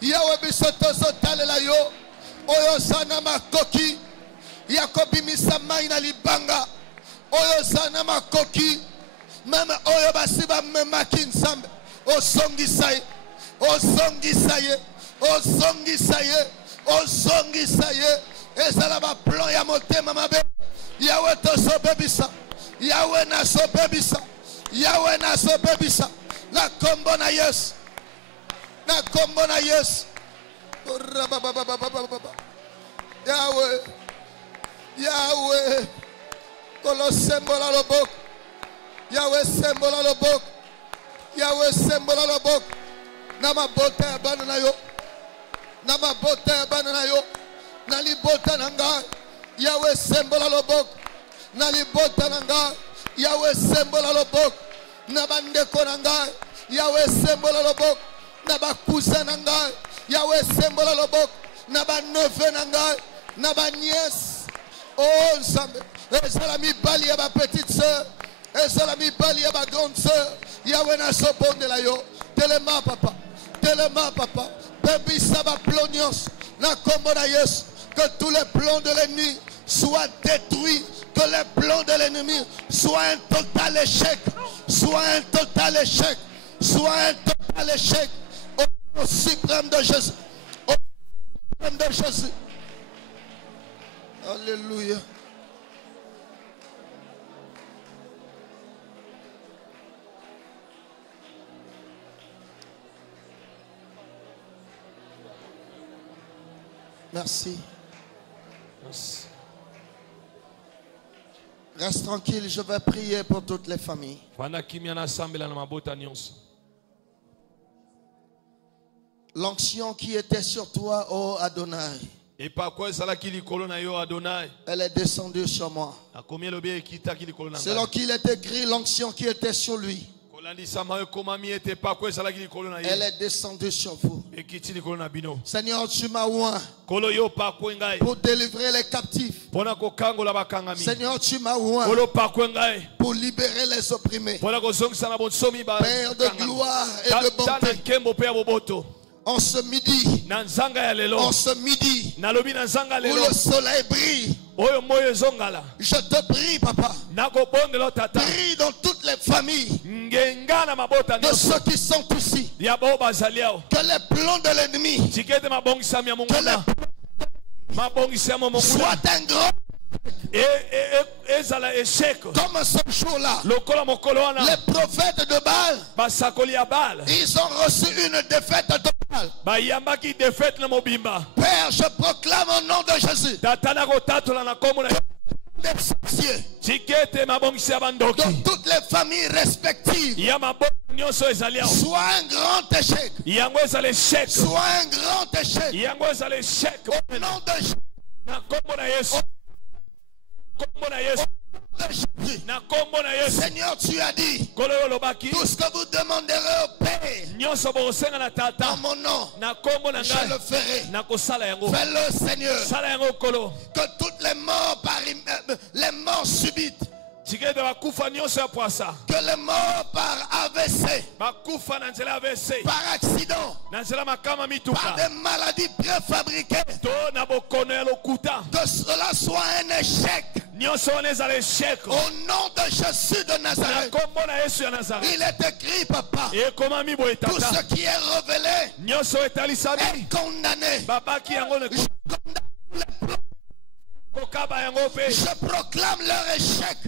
Yahweh bisoto sotalela yo. Oyo sana makoki. Yakobi misama ina libanga. Oyo sana makoki. Mama oyo basiba memaki nsambe. O songi saye. O songi saye. O songi saye. O songi saye. Ezala ba plan ya motema mabe. Yahweh to so bebisa. Yahweh na so bebisa. Yahweh na so bebisa. La kombo na yes. Na kombo na yes. Yahweh. Yahweh. Kolo sembola lobok. Yahweh sembola lobok. Yahweh sembola lobok. Nama bota banana yo. Nama bota banana yo. Nali bota nanga. Yahweh sembola lobok. Nali bota nanga. Yahweh sembola lobok. Nabande konanga. Yahweh sembola lobok. Naba cousin nanga. Yahweh sembola lobok. Naba neveu nanga. Naba nièce. Oh Nzambe. Ezala mi bali ya ba petite sœur. Ezala mi bali ya ba grande sœur. Yahweh na so bonde la yo. Telema papa. Telema papa. Baby saba plonios. Na kombo na yes. Que tous les plans de l'ennemi soient détruits. Que les plans de l'ennemi soient un total échec. Soit un total échec. Soit un total échec. Au nom suprême de Jésus. Au nom suprême de Jésus. Alléluia. Merci. Merci. Reste tranquille, je vais prier pour toutes les familles. L'onction qui était sur toi, oh Adonai, elle est descendue sur moi. Selon qu'il est écrit, l'onction qui était sur lui, elle est descendue sur vous. Seigneur, tu m'as oint pour délivrer les captifs. Seigneur, tu m'as oint pour libérer les opprimés. Père de gloire et de bonté. En ce midi, où le soleil brille, je te prie, papa, prie dans toutes les familles de ceux qui sont ici, que les plans de l'ennemi, soient un grand. Comme ce jour-là, les prophètes de Baal, ils ont reçu une défaite totale. Père, je proclame au nom de Jésus des sorciers dans toutes les familles respectives, soit un grand échec, soit un grand échec au nom de Jésus. Seigneur, tu as dit tout ce que vous demanderez au Père en mon nom, je le ferai. Fais-le, Seigneur, que toutes les morts subites Que les morts par AVC, par accident, par des maladies préfabriquées, que cela soit un échec. Au nom de Jésus de Nazareth. Il est écrit, papa, tout ce qui est révélé est condamné. Je proclame leur échec.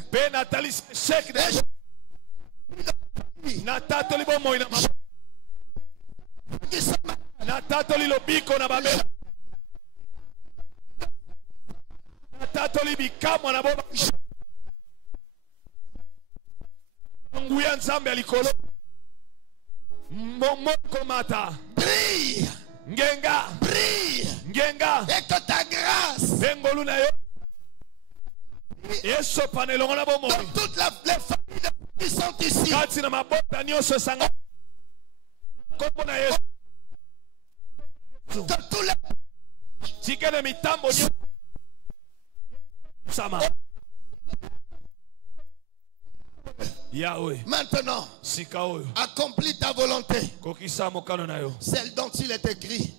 Brille. Brille. Et que ta grâce de toutes les familles qui sont ici, de tous les Yahweh. Maintenant, accomplis ta volonté, celle dont il est écrit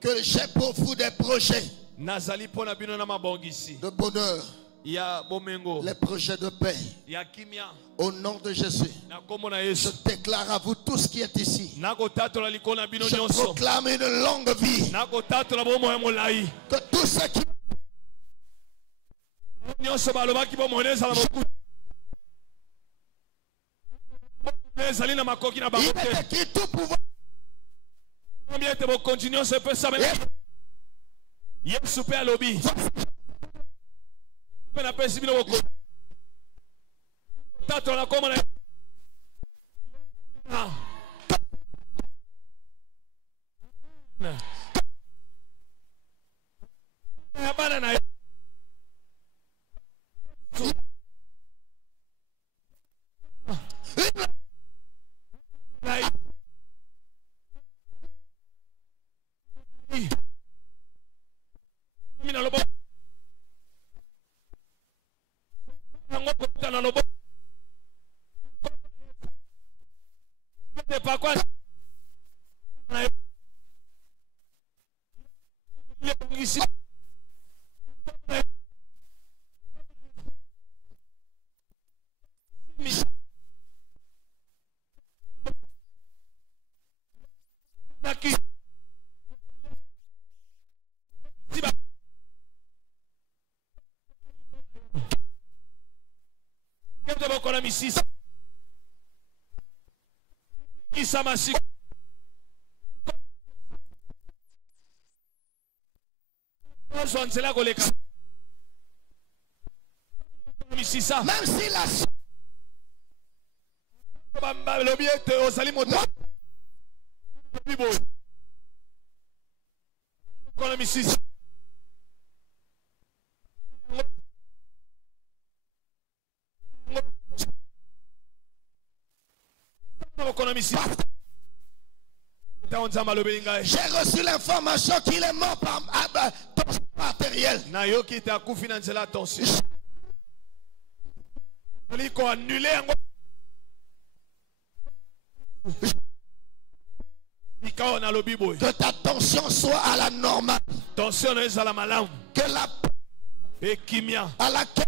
que j'ai pour vous des projets de bonheur, les projets de paix. Au nom de Jésus, je déclare à vous tout ce qui est ici. Je proclame une longue vie. Que tout ce qui il est écrit tout pouvoir. Même si la j'ai reçu l'information qu'il est mort par tension artérielle. Que ta tension soit à la normale. Que la à laquelle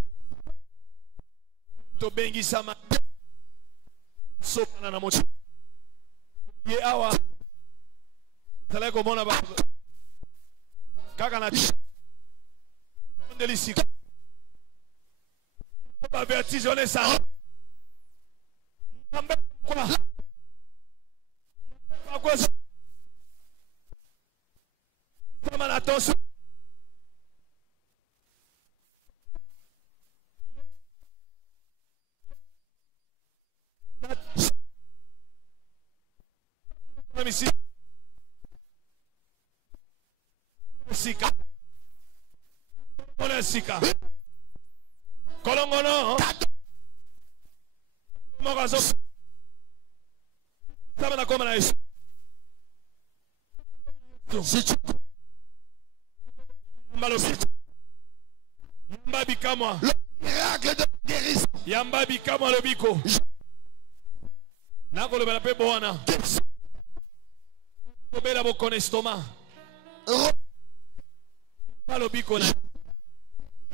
le miracle miracle de guérison.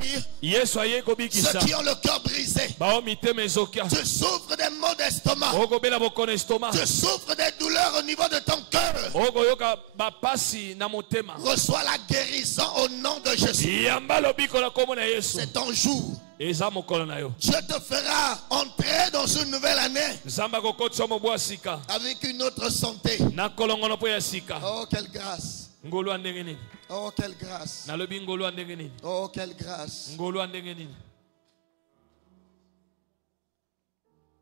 Ceux qui ont le cœur brisé, tu souffres des maux d'estomac, tu souffres des douleurs au niveau de ton cœur, reçois la guérison au nom de Jésus. C'est ton jour. Dieu te fera entrer dans une nouvelle année avec une autre santé. Oh, quelle grâce! Oh, quelle grâce! Oh, quelle grâce!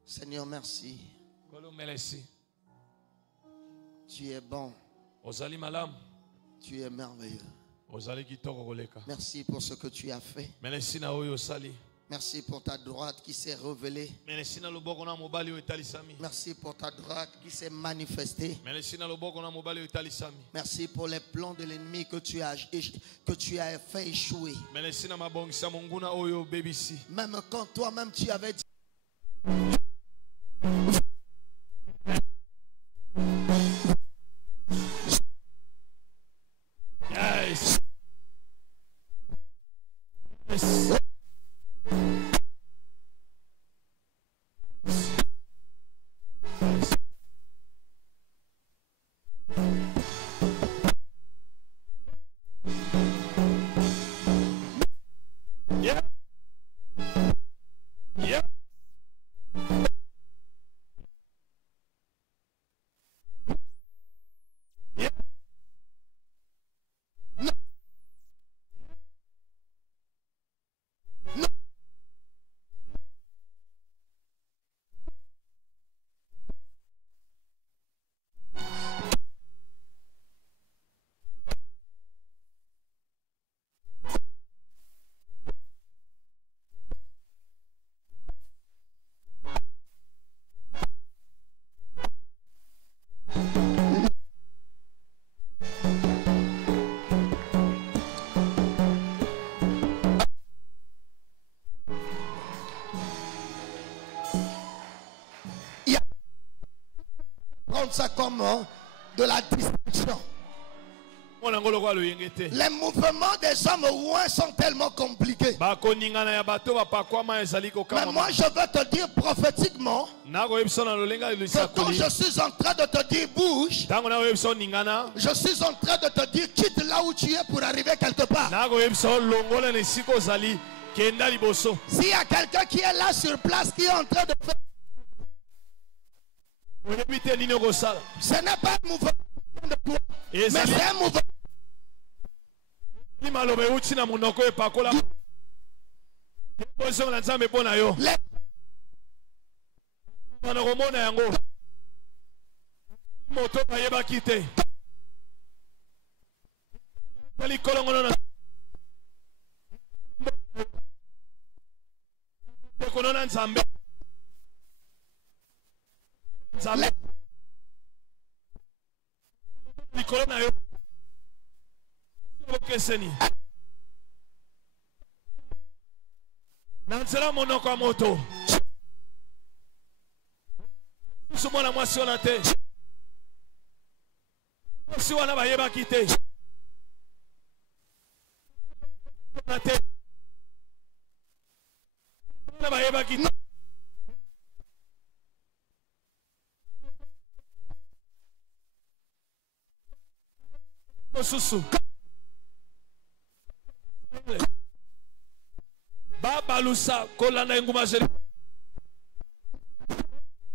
Seigneur, merci. Tu es bon. Tu es merveilleux. Merci pour ce que tu as fait. Merci pour ta droite qui s'est révélée. Merci pour ta droite qui s'est manifestée. Merci pour les plans de l'ennemi que tu as fait échouer. Même quand toi-même tu avais dit ça comme de la distraction. Les mouvements des hommes ouins sont tellement compliqués. Mais moi je veux te dire prophétiquement que quand je suis en train de te dire bouge, je suis en train de te dire quitte là où tu es pour arriver quelque part. S'il y a quelqu'un qui est là sur place qui est en train de faire, ce n'est pas un mouvement de toi, mais c'est un mouvement. Nanzela monoko ya moto sumona mwasi wana te mwasi wana bayebaki te na bayebaki te susu Baba Lusa kolanda nguma zeli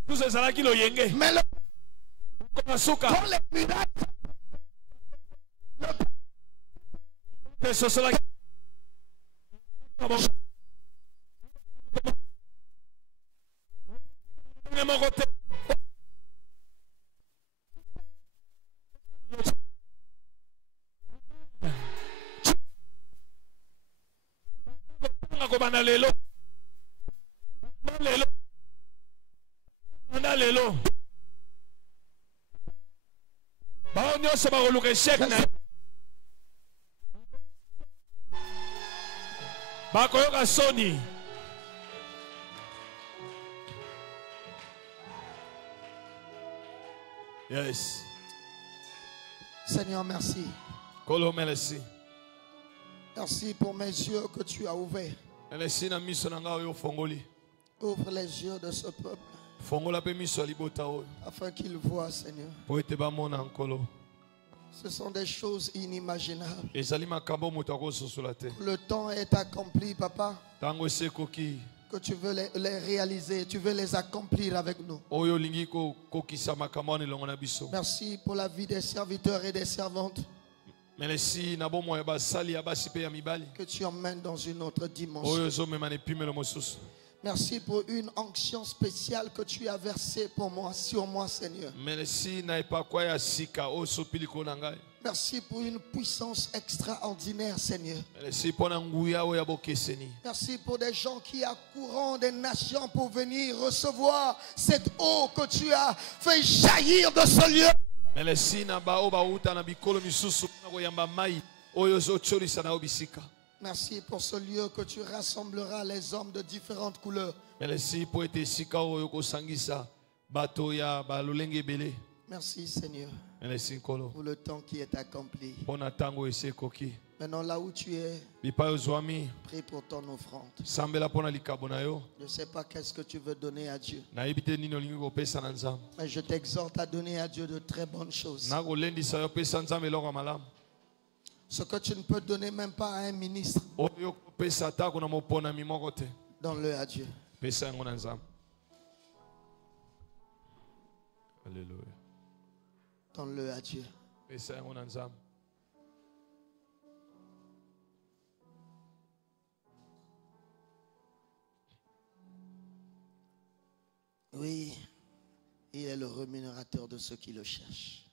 tous ezalaki lo yenge mais le komasuka te sosola ne mogote Bana lelo ba onyo seba oluke shek na ba koyoka soni Yes. Seigneur, merci. Kolo merci. Merci pour mes yeux que tu as ouverts. Ouvre les yeux de ce peuple afin qu'ils voient, Seigneur. Ce sont des choses inimaginables. Le temps est accompli, Papa. Que tu veux les réaliser, tu veux les accomplir avec nous. Merci pour la vie des serviteurs et des servantes. Que tu emmènes dans une autre dimension. Merci pour une onction spéciale que tu as versée pour moi, sur moi, Seigneur. Merci pour une puissance extraordinaire, Seigneur. Merci pour des gens qui accourront des nations pour venir recevoir cette eau que tu as fait jaillir de ce lieu. Merci pour ce lieu que tu rassembleras les hommes de différentes couleurs. Merci, Seigneur, pour le temps qui est accompli. Maintenant, là où tu es, prie pour ton offrande. Je ne sais pas qu'est-ce que tu veux donner à Dieu. Mais je t'exhorte à donner à Dieu de très bonnes choses. Ce que tu ne peux donner même pas à un ministre, donne-le à Dieu. Alléluia. Donne-le à Dieu. Oui, il est le rémunérateur de ceux qui le cherchent.